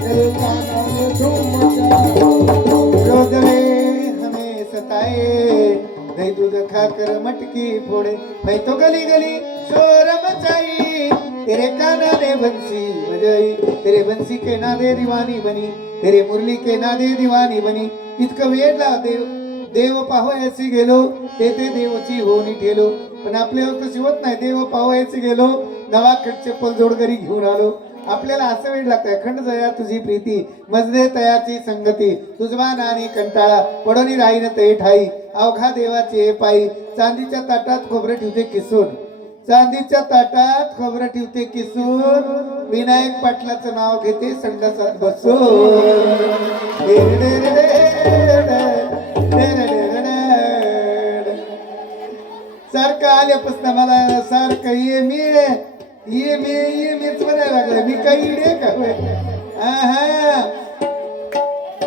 तेरे कानाने धूम मचाई. रोज हमें सताए, दही दूध खाकर मटकी फोड़े, मैं तो गली गली शोर मचाई, तेरे कानाने बंसी बजाई, तेरे बंसी के नादे दीवानी बनी, तेरे मुरली के नादे दीवानी बनी. इतकं वेळला देव पाहायची गेलो, ते देवची होणी ठेलो, पण आपल्यावर तशी होत नाही. देव पाहायची गेलो, नवाकडचे पलजोड घरी घेऊन आलो. आपल्याला असं वेळ लागतंय, खंड जया तुझी प्रीती, मजदे तयाची संगती, तुझमान आणि कंटाळा, पडोनी राहीन ते ठाई, अवघा देवाचे पायी, चांदीच्या ताटात खोबरं ठेवते किसून, चांदीच्या ताटात खोबरं ठेवते किसून, विनायक पाटलाचं नाव घेते संडासात बसून. सारखं आल्यापासून मला सारखं ये मीच म्हणायला लागलं, मी काही इडे का.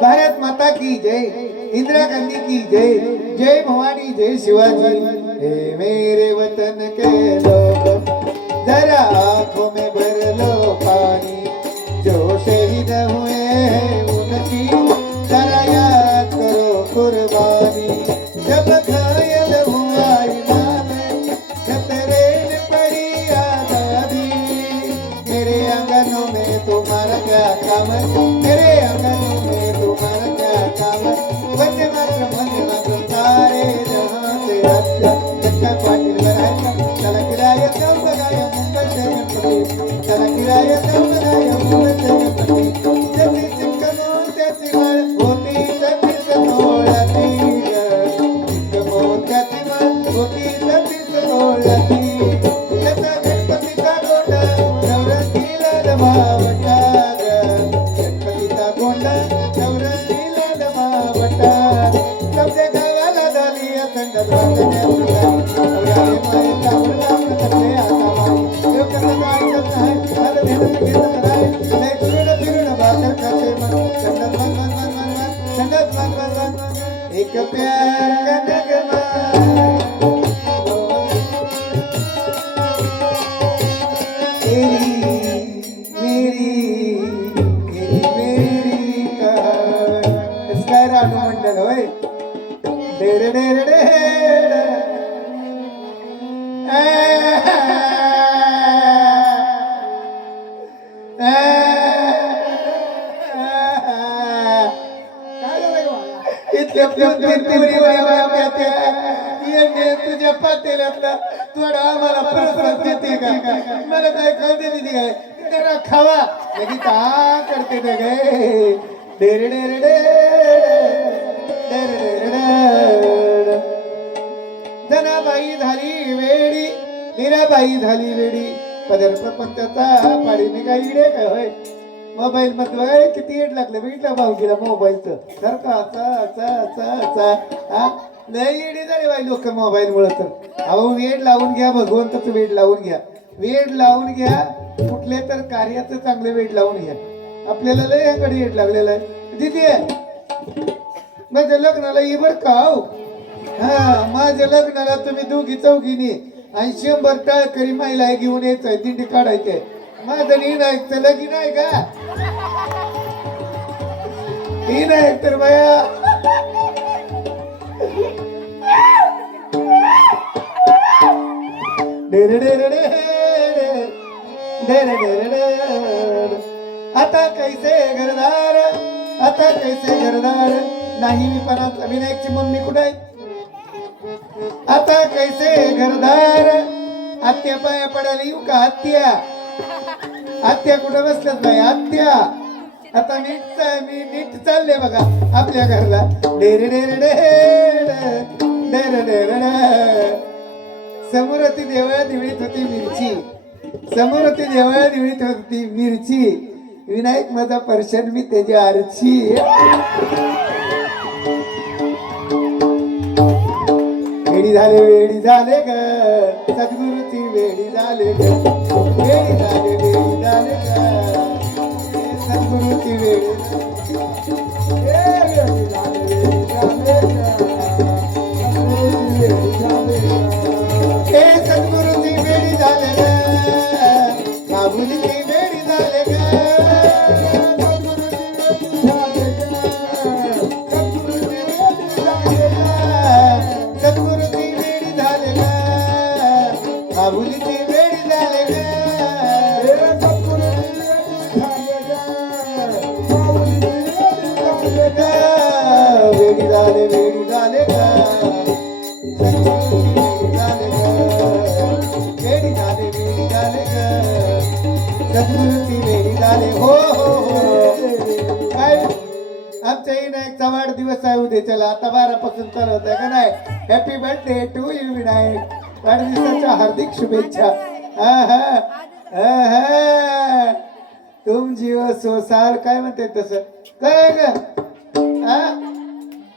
भारत माता की जय, इंदिरा गांधी की जय, जय भवानी जय शिवाजी. हे मेरे वतन के लोग, जरा आंखों में भर लो पानी, जोश शहीद हुए हैं उनकी जरा याद करो कुर्बानी जब घायल हुआ इमाम खतरे में पड़ी आजादी मेरे आंगनों में तुम्हारा क्या काम मेरे आंगनों में तुम्हारा क्या काम वंदे मातरम सारे जहां से अच्छा चक्का पाटिल बनाया चला किराया कम लगाया मुंबई से गणपति चला किराया कम लगाया मुंबई से गणपति जब सिंकमों त्याची माळ होती तशीच तोळती सिंकमों त्याची माळ होती तशीच तोळती त्याचा गणपतीचा गोंडा नवरतीला लमावटा गणपतीचा गोंडा नवरतीला लमावटा सबच्या गावाला झाली अखंड द्वारका उडाली माये चावड लावून करते आता माई लोकांना काय करत आहे मला भेटून घेत नाही लय फिरून भाकर खाते मन संडास मन एक प्यार का नगमा तेरी मेरी कहानी इसका रानू मंडल होय डेरे डेरे डेरे इतक्या तुझ्या पातेल्यातला थोडा आम्हाला प्रसाद देते का मला काय खाऊ दे काय जरा खावा लगी का करते ते गे डेरे डेरे डेरे जनाबाई झाली वेडी मीराबाई झाली वेडी पदर प्रपंचाचा पाडी मी काय इडे काय होय मोबाईल मध्ये बघा किती येड लागलं बघितलं भाऊ गेला मोबाईलचं सारखा हा लय येडी झाली बाई लोक मोबाईल मुळे तर अहो वेड लावून घ्या भगवंताचं वेड लावून घ्या वेड लावून घ्या कुठले तर कार्याचं चांगले वेड लावून घ्या आपल्याला लय याकडे वेड लागलेलं आहे दिदी माझ्या लग्नाला ये बर का हा माझ्या लग्नाला तुम्ही दोघी चौघीनी आणि 100 टाळकरी महिला घेऊन यायचंय दिंडी काढायचंय माझं ही नाही लगीन नाही का ही नाही तर बाया डेरे डेरे डेरे डेरे आता कैसे घरदार आता कैसे घरदार नाही मी पणात विनायकची मम्मी कुठे आहे आता कैसे घरदार आत्या पाया पडायला येऊ का आत्या कुठं बसल्यात नाही आत्या आता मी नीट चालले बघा आपल्या घरला डेरे डेरे डेरे डेरे समोर ती देवळात दिवळीत होती मिरची समोर ती देवळात दिवळीत होती मिरची विनायक माझा पर्शन मी त्याची आरची वेडी झाले ग सद्गुरूची वेडी झाले ग वेडी झाले ग सद्गुरूची वेडी सद्गुरूची वेडी झाले ग बाबूजीची वेडी झाले ग बाबुलीची वेडी झाले ग वेडी झाले वेडी झाले ग वेडी झाले वेडी झाले ग सद्गुरूची वेडी झाले हो काय आमच्या विनायकचा वाढदिवस आहे उद्या चला आता 12 पासून चालवत आहे का नाही happy birthday to you Vinayak वाढदिवसाच्या हार्दिक शुभेच्छा तुम जीव सोसार काय म्हणते तसं काय ग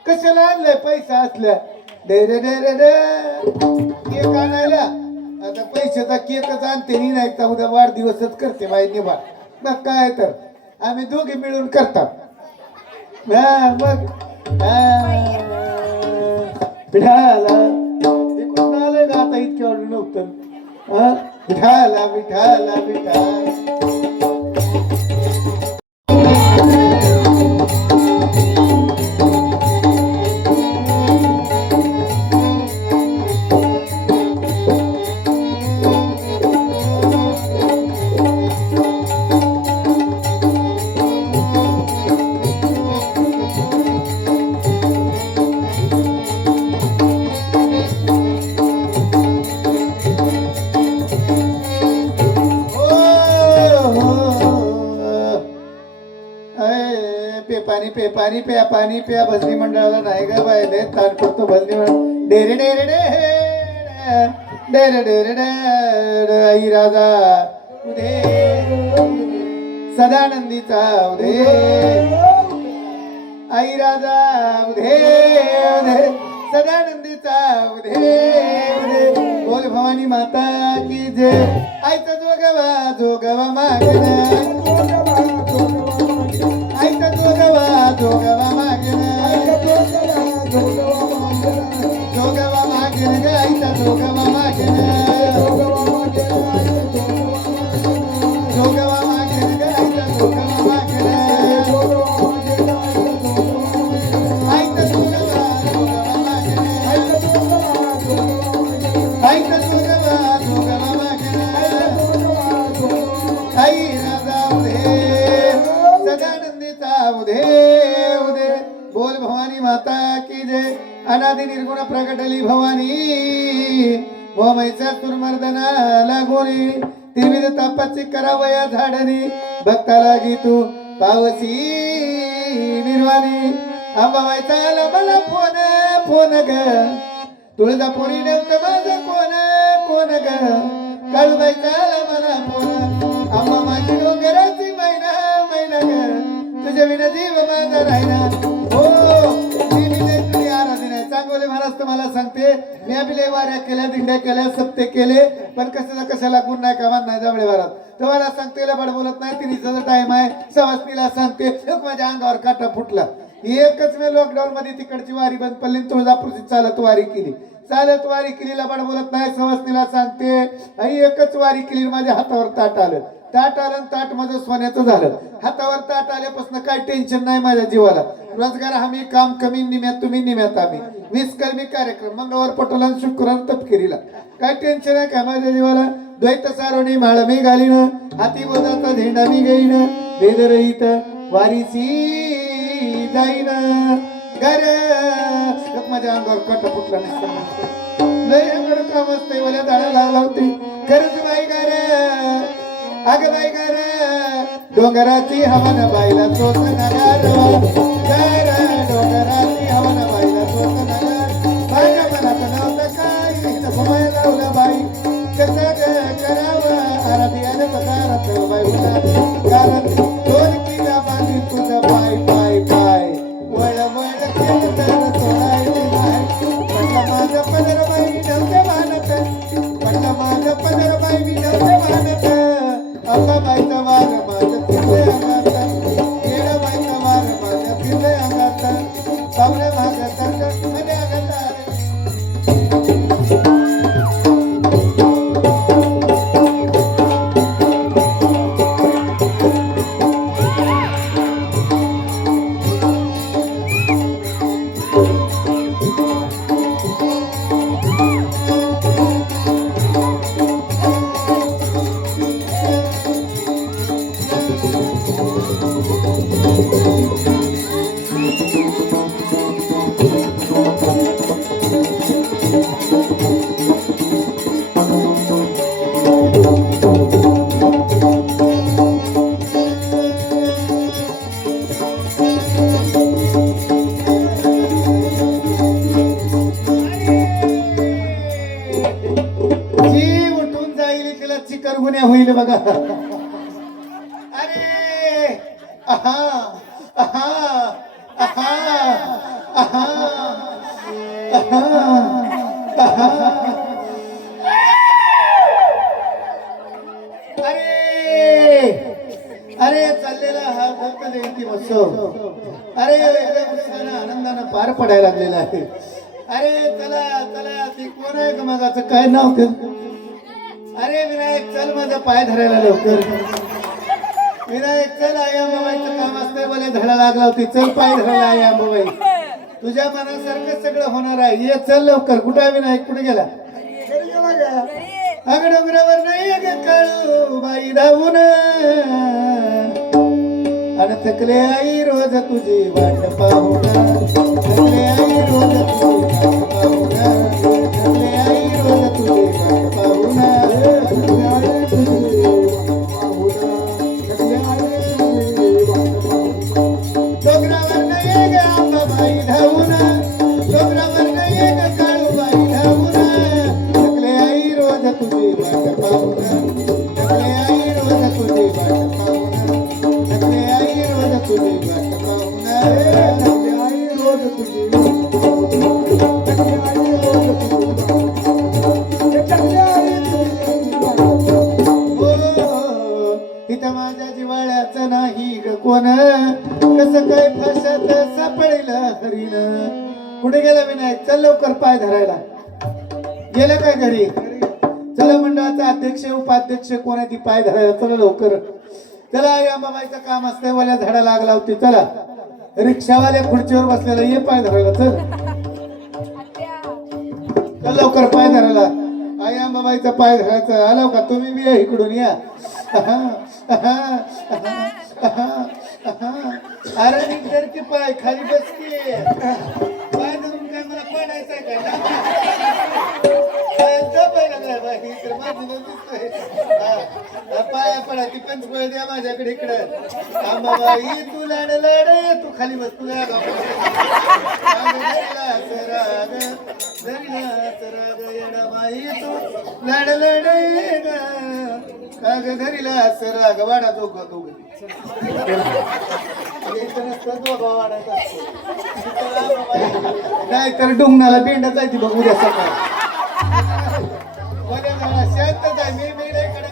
कशाला आणलंय पैसा असल्या डेरे डेरे केक आणायला आता पैशाचा केकच आणते नाही का उद्या वाढदिवसच करते बाई निभा मग काय तर आम्ही दोघे मिळून करतात मग पिढाला आलंय ना आता इतक्या नव्हतं विठाला विठाला विठाला पाणी प्या पाणी प्या. भजनी मंडळाला नाही ग बाय लय ताण पडतो भजनी मंडळ. डेरे डेरे day Dere Dere day I राजा उदे सदानंदीचा उदे आई राजा उदे उदे सदानंदीचा उदे उदे. बोल भवानी माता की जय. आईचा जोगवा मागण आईचा जोगवा मागण जोगवा मागण ग आईचा जोगवा मागण जोगवा मागण ग आईचा जोगवा मागण आईचा जोगवा मागण आईचा जोगवा मागण आई राजा उदे सदानंदीचा उदे उदे. बोल भवानी माता की जय. अनादि निर्गुण प्रगटली भवानी भोमैचा तुर्मर्दना लागोनी त्रिविध तापाची करावया झाडणी भक्ता लागी तू पावसी निर्वाणी. अंबाबाईचा आला मला फोन फोन ग तुळजापुरी नेवत माझं कोण ग. काळूबाईचा आला मला फोन आम्हा माझी डोंगराची मैना मैना ग तुझ्या विना जीव माझा राहिना. हो तुझी आराधना आहे. चांगले महाराज तुम्हाला सांगते मी अभिलय वाऱ्या केल्या दिंड्या केल्या सप्ते केले पण कशाला गुण नाही कामान नाही जवळे महाराज. तुम्हाला सांगते बड बोलत नाही तिन्हीचा टाइम आहे. सवासनीला सांगते माझ्या अंगावर काटा फुटला. एकच मी लॉकडाऊन मध्ये तिकडची वारी बंद पडली तुळजापूरची चालत वारी केली. चालत वारी केलीला बड बोलत नाही. सवासनीला सांगते आई एकच वारी केली माझ्या हातावर ताट आलं. ताट आलं ताट माझं सोन्याचं झालं. हातावर ताट आल्यापासून काय टेन्शन नाही माझ्या जीवाला. रोजगार आम्ही काम कमी निम्यात तुम्ही निम्यात आम्ही 20 कलमी कार्यक्रम मंगळवार पटोला शुक्रवार तपकिरीला काय टेन्शन आहे का माझ्या जीवाला. द्वैत सारोणी माळ मी घालीन हाती बोधाचा झेंडा मी घेईन वेदरहित वारीसी जाईन घर. माझ्या अंगावर कट फुटला नाही लय अंगड काम असते ओल्या झाडा लागला होती खरंच बाई घर अग बाई घर डोंगराची हवन बाईला तोच नगार घर डोंगराची हवन बाईला तोच नगार. माझ्या मनात नव्हतं काही घुमाय लावलं बाई कसं करावं आराध्यानं पदार्थ बाई कारण दोन किला बांधी तुझं पाय पाय पाय वळ वळ केलं तर सोडायची नाही. म्हटलं माझं पदर बाई मी नव्हते मानत म्हटलं माझं पदर बाई मी नव्हते मानत. अंबाबाईचा वार माझं फिरले अंगात येडाबाईचा वार माझ्या फिरले अंगात पावले माझ्या सरकार मध्ये अंगात होईल बघा. अरे आहा आहा आहा आहा आहा अरे अरे चाललेला हा भक्त जयंती महोत्सव अरे आनंदानं पार पडायला लागलेला आहे. अरे चला चला ती कोण आहे का मगाचं काय नाव ते. अरे विनायक चल माझा पाय धरायला लवकर. विनायक चल आई अंबाबाईचं काम असतंय बोले धडा लागला होती चल पाय धरायला आई अंबाबाई तुझ्या मनासारखं सगळं होणार आहे. ये चल लवकर. कुठे आहे विनायक कुठे गेला. अगं डोंगरावर नाही अगं काळू बाई धावून आणि थकले आई रोज तुझी वाट पाहून थकले आई रोज तुझी वाट पाहून थकले आई रोज तुझी वाट पाहून डोंगरावर नाही ये ग आंबाबाई धावून डोंगरावरनं ये ग काळूबाई धावून थकले आई रोज तुझी वाट पाहून थकले आई रोज तुझी वाट पाहून थकले आई रोज तुझी वाट पाहून थकले आई रोज तुझी थकले आई रोज तुझी थकले आई इथं माझ्या जिवाळ्याचं नाही ग कोण कसं काय फसत सापडेल हरीण कुठे गेला विनायक चल लवकर पाय धरायला गेलं काय घरी चला मंडळाचा अध्यक्ष उपाध्यक्ष कोण आहे ती पाय धरायला चला लवकर चला या अंबाबाईचं काम असतंय वाल्या झाडा लागला होती चला रिक्षावाल्या खुर्चीवर बसलेला ये पाय धरायला चल चल लवकर पाय धरायला आई अंबाबाईचा पाय धरायचा आलो का तुम्ही बी या इकडून या अरे नीट धर की पाय खाली बस की पाय धरून काय मला पडायचंय काय पाया पडा ती पंचपोळी द्या माझ्याकडे इकडं अंबाबाई तू लाड लाड तू खाली बस तुला येडाबाई तू लाड लाड काग घरीला राग वाडा दोघ दोघ काय तर डोंगणाला बेंडाच आहे ती बघ उद्या सकाळ शांतच आहे मी मी त्याच्याकडे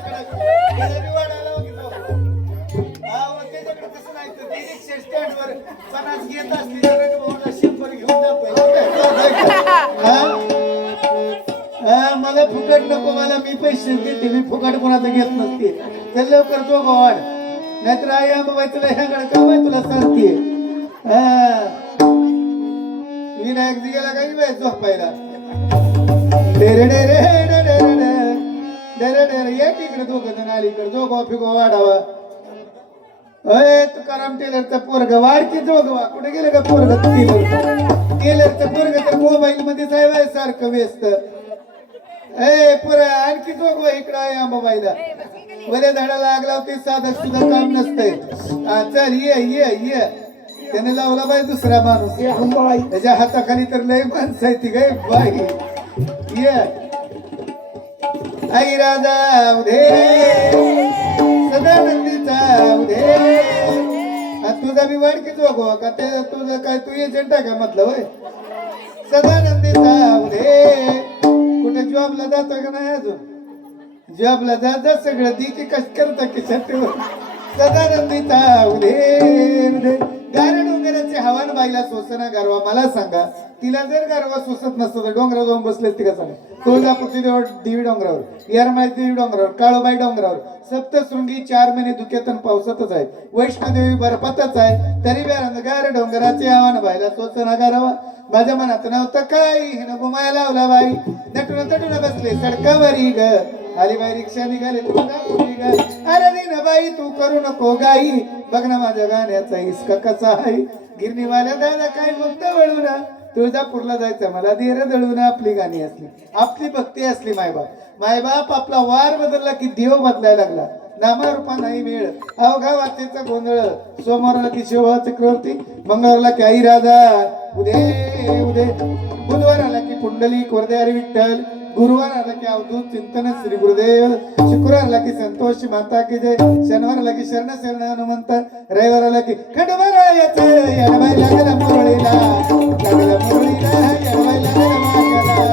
कसं नाही तर रिक्षा स्टँडवर 50 घेत असली तर 100 घेऊन जातो मला फुकट नको मला मी पैसे देते मी फुकट कोणाचं घेत नसते तर लवकर तो वाढ नाहीतर आई अंबाबाई तुला ह्याकडे काम आहे तुला सांगते विनायक गेला काही वेळ झोपायला डेरे डेरे डेरे डेरे डेरे डेरे ये तिकडे दोघं जण अलीकडे जोगवा फिगवा वाढावा अय तुकाराम टेलरचा पोरग वाढ की जोगवा कुठे गेलं का पोरग टेलरचं पोरग तर मोबाईल मध्ये जाय सारखं व्यस्त ए पुरा आणखी जोगवा इकडं आहे अंबाबाईला बरे झाडा लागला होती साधक सुद्धा काम नसतंय चल ये ये ये त्याने लावला बाई दुसरा माणूस अंबाबाई त्याच्या हाताखाली तर लय माणसं आहे ती काय बाई ये आई राजा उधे सदानंदीचा उधे तुझा बी वाढ की जोगवा का ते तुझं काय तू एजंट आहे का म्हटलं वय सदानंदीचा उधे कुठे जॉबला जातोय का नाही अजून जॉबला जा सगळं दी की कस करता की सदानंदीचा उधे उधे गार डोंगराचे हवान बाईला सोसना गारवा मला सांगा तिला जर गारवा सोसत नसतो तर डोंगरावर जाऊन बसले ती का सांगा तुळजापूरची देवी डोंगरावर येरमाई देवी डोंगरावर काळोबाई डोंगरावर सप्तशृंगी 4 महिने धुक्यातून पावसातच आहे वैष्णोदेवी बर्फातच आहे तरी गार डोंगराचे आव्हान बाईला सोसना गारवा माझ्या मनात नव्हतं काही हिनं गुमाया लावला बाई नटून तटून बसले सडकावरी ग आली बाई रिक्षा निघाले तुळजापुरी ग अरे दिन बाई तू करू नको गाई बघ ना माझ्या गाण्याचा हिसका कसा आहे गिरणीवाल्या दादा काय मुक्त वळून तुळजापूरला जायचं मला धीर दळून आपली गाणी असली आपली भक्ती असली मायबाप आपला वार बदलला की देव बदलायला लागला नामारूपा नाही मेळ अवघा वाचेचा गोंधळ सोमवारला की शिवा चक्रवर्ती मंगळवारला की आई राजा उदे उदे बुधवार आला की पुंडली कोरदेवारी विठ्ठल गुरुवार आला की अवधूत चिंतन श्री गुरुदेव शुक्रवार आला की संतोष माता की जय शनिवार आला की शरण शरण हनुमंत रविवार आला की खंडोबारायाचं येडबाई लागला मुरळीला येडबाई लागला मागाला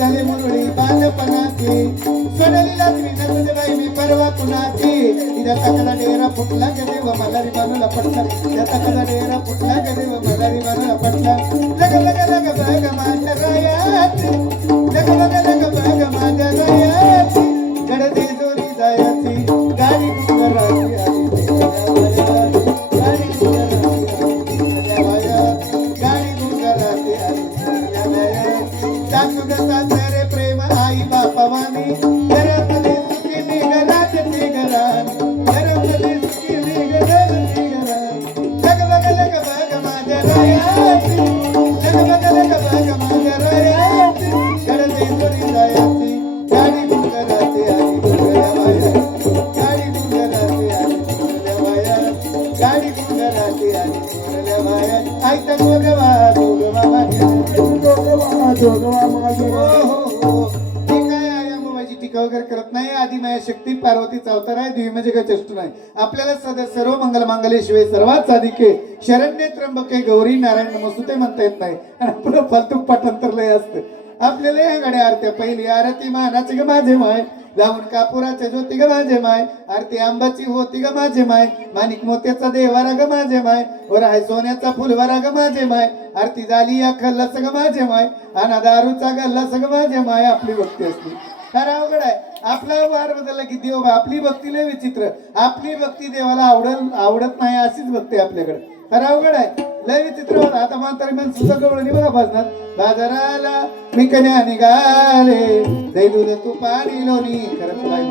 झाले मुरळी बालपणाची सोडली रात्री नसते बाई मी परवा कुणाची तिच्या तकला डेरा फुटला ग देव मलारी बाजूला पटला त्या तकला डेरा फुटला ग देव मलारी बाजूला पटला लग लग लग बघ माझ्या रायाची लग लग लग बघ माझ्या रायाची गडदे जोरी जायची गाडी डोंगराची गाडी रे प्रेम आई बापावानी घरातली सुखी निघरात निघरात घरातली सुखी निघरात निघरात लग लग लग बघ माझ्या रायाची जोगवा जोगवा माझे जोगवा जोगवा माझे हो हो हो मी काय आहे अंबाबाईची टीका वगैरे करत नाही. आधी माया शक्ती पार्वतीचा अवतार आहे. देवी म्हणजे काय चेष्ट नाही. आपल्याला सध्या सर्व मंगल मांगल्ये शिवाय सर्वात साधिके शरण्ये त्र्यंबके गौरी नारायण नमस्तुते म्हणता येत नाही. आणि आपलं फालतूक पाठांतर लय असतं. आपल्याला या गाड्या आरत्या पहिली आरती मानाची ग माझे माय लावून कापुराच्या ज्योती ग माझे माय आरती आंबाची होती ग माझे माय माणिक मोत्याचा देवारा ग माझे माय वर आहे सोन्याचा फुलवारा ग माझे माय आरती झाली या खल्लास ग माझे माय आणि दारूचा गल्लास ग माझे माय आपली भक्ती असली. खरं अवघड आहे. आपला वार बदलला की देव आपली भक्ती लय विचित्र. आपली भक्ती देवाला आवडत नाही अशीच भक्ती आपल्याकडे. खरं अवघड आहे. लय विचित्र होता. आता म्हातारी मन सुद्धा गवळणी बघा भाजणार बाजाराला मी कन्या निघाले दही दूध तू पाणी लोणी खरंच बाई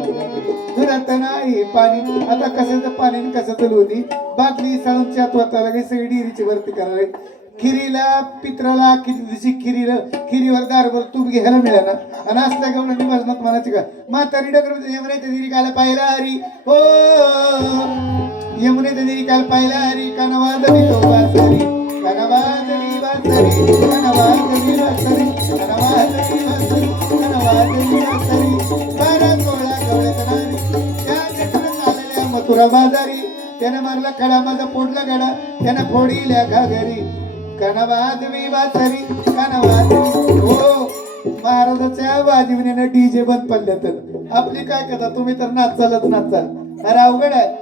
दुधात नाही पाणी. आता कशाचं पाणी आणि कशाचं लोणी बाटली साळूनच्या त्वचा लगे सगळी डिरीची वरती करायला खिरीला पित्राला दिवशी खिरीवर दारभर तूप घ्यायला मिळाला आणि असल्या गवळणी भाजनात म्हणायची का म्हातारी डगर यमुनेच्या दिरी कायला पाहिला हरी हो यमुनेच्या दिरी काल पाहिला हरी कानवाजली तो वासरी कानवाजली वासरी कानवाजली वासरी कानवाजली वासरी कानवाजली वासरी बारा तोळा गवळ्याचा नारी त्या नेत्रात आलेल्या मथुरा बाजारी त्यानं मारला खडा माझा फोडला गडा त्यानं फोडील्या घागरी कानवाजवी वासरी कानवाजवी हो महाराजाच्या वाजविण्यानं डीजे बंद पडले तर आपली काय कथा. तुम्ही तर नाचालच नाचाल. अरे अवघड आहे.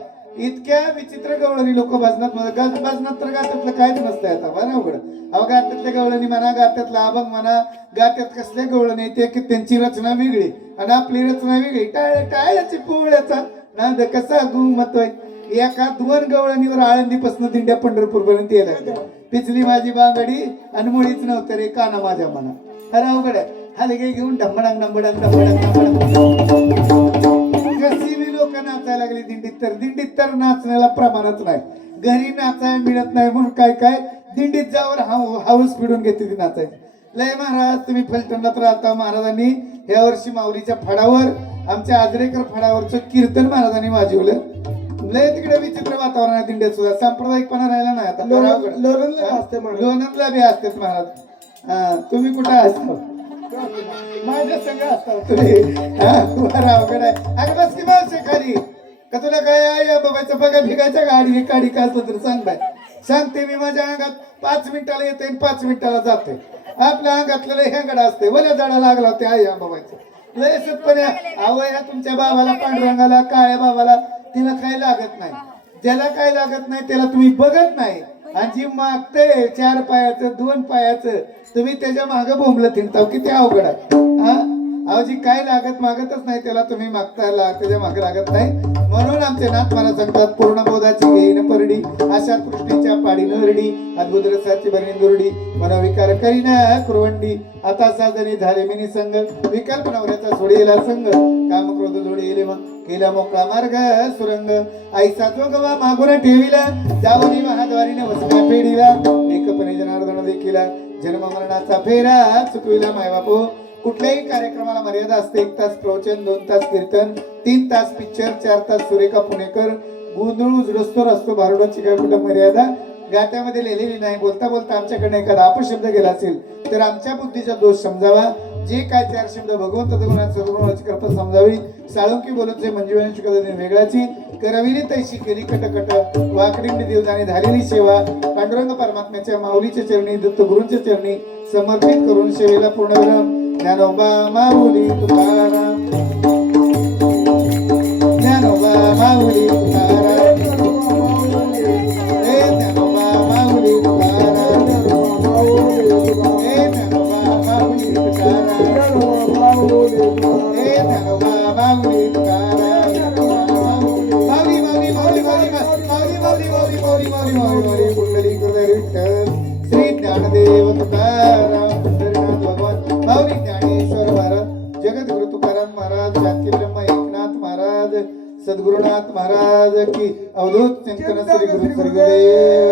इतक्या विचित्र गवळणी लोक भजनात भजनात तर गात्यातलं काहीच नसतंय आता बरं अवघड. अहो गात्यातल्या गवळणी म्हणा गात्यातला अभंग म्हणा गात्यात कसले गवळणी ते की त्यांची रचना वेगळी आणि आपली रचना वेगळी. टाळ्याची पोवळ्याचा नाद कसा घुमतोय. एका दोन गवळणीवर आळंदीपासून दिंड्या पंढरपूर पर्यंत यायला लागल्या. पिचली माझी बांगडी आणि मुळीच नव्हतं रे काना माझ्या मना. खरं अवघड आहे. हलगे घेऊन डंबडांग डंबडांग डंबडांग डंबडांग कशी बी लोक नाचायला लागली दिंडीत तर नाचण्याला प्रमाणच नाही. घरी नाचायला मिळत नाही म्हणून काय काय दिंडीत जावर हाऊस पिडून घेते ती नाचायची. लय महाराज तुम्ही फलटणात राहता. महाराजांनी या वर्षी माऊलीच्या फडावर आमच्या आजरेकर फडावरचं कीर्तन महाराजांनी वाजवलं. लय तिकडे विचित्र वातावरण आहे दिंड्यात सुद्धा. सांप्रदायिकपणा राहिला नाही आता. लोणंदला बी असतात महाराज. हा तुम्ही कुठे असता माझ्या सगळं असतात तुम्ही. अवघड आहे. अगं बस की बस खाली का तुला काय या बाबाचं बघा भिगायच्या गाडी काढी काय असलं तर सांग बाय सांगते मी. माझ्या अंगात 5 मिनिटाला येते 5 मिनिटाला जाते. आपल्या अंगातलं हेंगडा असते वल्या झाडा लागला ते आई बाबाचं लय सतपणे. आवया तुमच्या बाबाला पांडुरंगाला काळ्या बाबाला तिला काय लागत नाही. ज्याला काय लागत नाही त्याला तुम्ही बघत नाही. आणि जी मागते 4 पायाचं 2 पायाचं तुम्ही त्याच्या मागे बोंबलं थिंडताव. किती अवघड आहे. हा अहो जी काय लागत मागतच नाही त्याला तुम्ही मागता त्याच्या मागे लागत नाही. म्हणून आमचे नाथ मला सांगतात पूर्ण बोधाची घेईन परडी अशा कृष्णेच्या पाडी नरडी अद्भुत रसाची बरी दुरडी मनोविकार करीन कुरवंडी आता साधने झाले मिनी संग विकल्प नवऱ्याचा सोडीला संग काम क्रोध जोडीले मग केला मोकळा मार्ग सुरंग आईसा जोगवा मागुरा ठेविला जावनी महाद्वारीने वसना फेडीला एकपणे जनार्दन देखीला जन्म मरणाचा फेरा चुकविला मायबापू. कुठल्याही कार्यक्रमाला मर्यादा असते. 1 तास प्रवचन 2 तास कीर्तन 3 तास पिक्चर 4 तास सुरेखा पुणेकर गोंधळ उजडस्तोर असतो. भारुडाची काय कुठं मर्यादा गात्यामध्ये लिहिलेली नाही. बोलता बोलता आमच्याकडे एखादा अपशब्द गेला असेल तर आमच्या बुद्धीचा दोष समजावा. जे काय 4 शब्द भगवंत सद्गुणाची कृपा समजावी. साळुंकी बोलतचे मंजुळ्यांची कथा वेगळाची करविली तैशी केली कटकट वाकडिंडी देवदाने झालेली सेवा पांडुरंग परमात्म्याच्या माऊलीच्या चरणी दत्त गुरूंच्या चरणी समर्पित करून सेवेला पूर्णविराम. ज्ञानोबा माऊली तुकाराम ज्ञानोबा माऊली तुकाराम हे ज्ञानोबा माऊली तुकाराम हे ज्ञानोबा माऊली तुकाराम हे ज्ञानोबा माऊली तुकाराम माऊली माऊली माऊली माऊली माऊली माऊली माऊली माऊली माऊली माऊली माऊली कुंडली हृदय विठ्ठल श्री ज्ञानदेव तुकाराम पंढरीनाथ भगवान माऊली ज्ञानेश्वर महाराज जगद्गुरु तुकाराम महाराज शांती ब्रह्म एकनाथ महाराज सद्गुरुनाथ महाराज की अवधूत चिंतन श्री गुरु गुरुदेव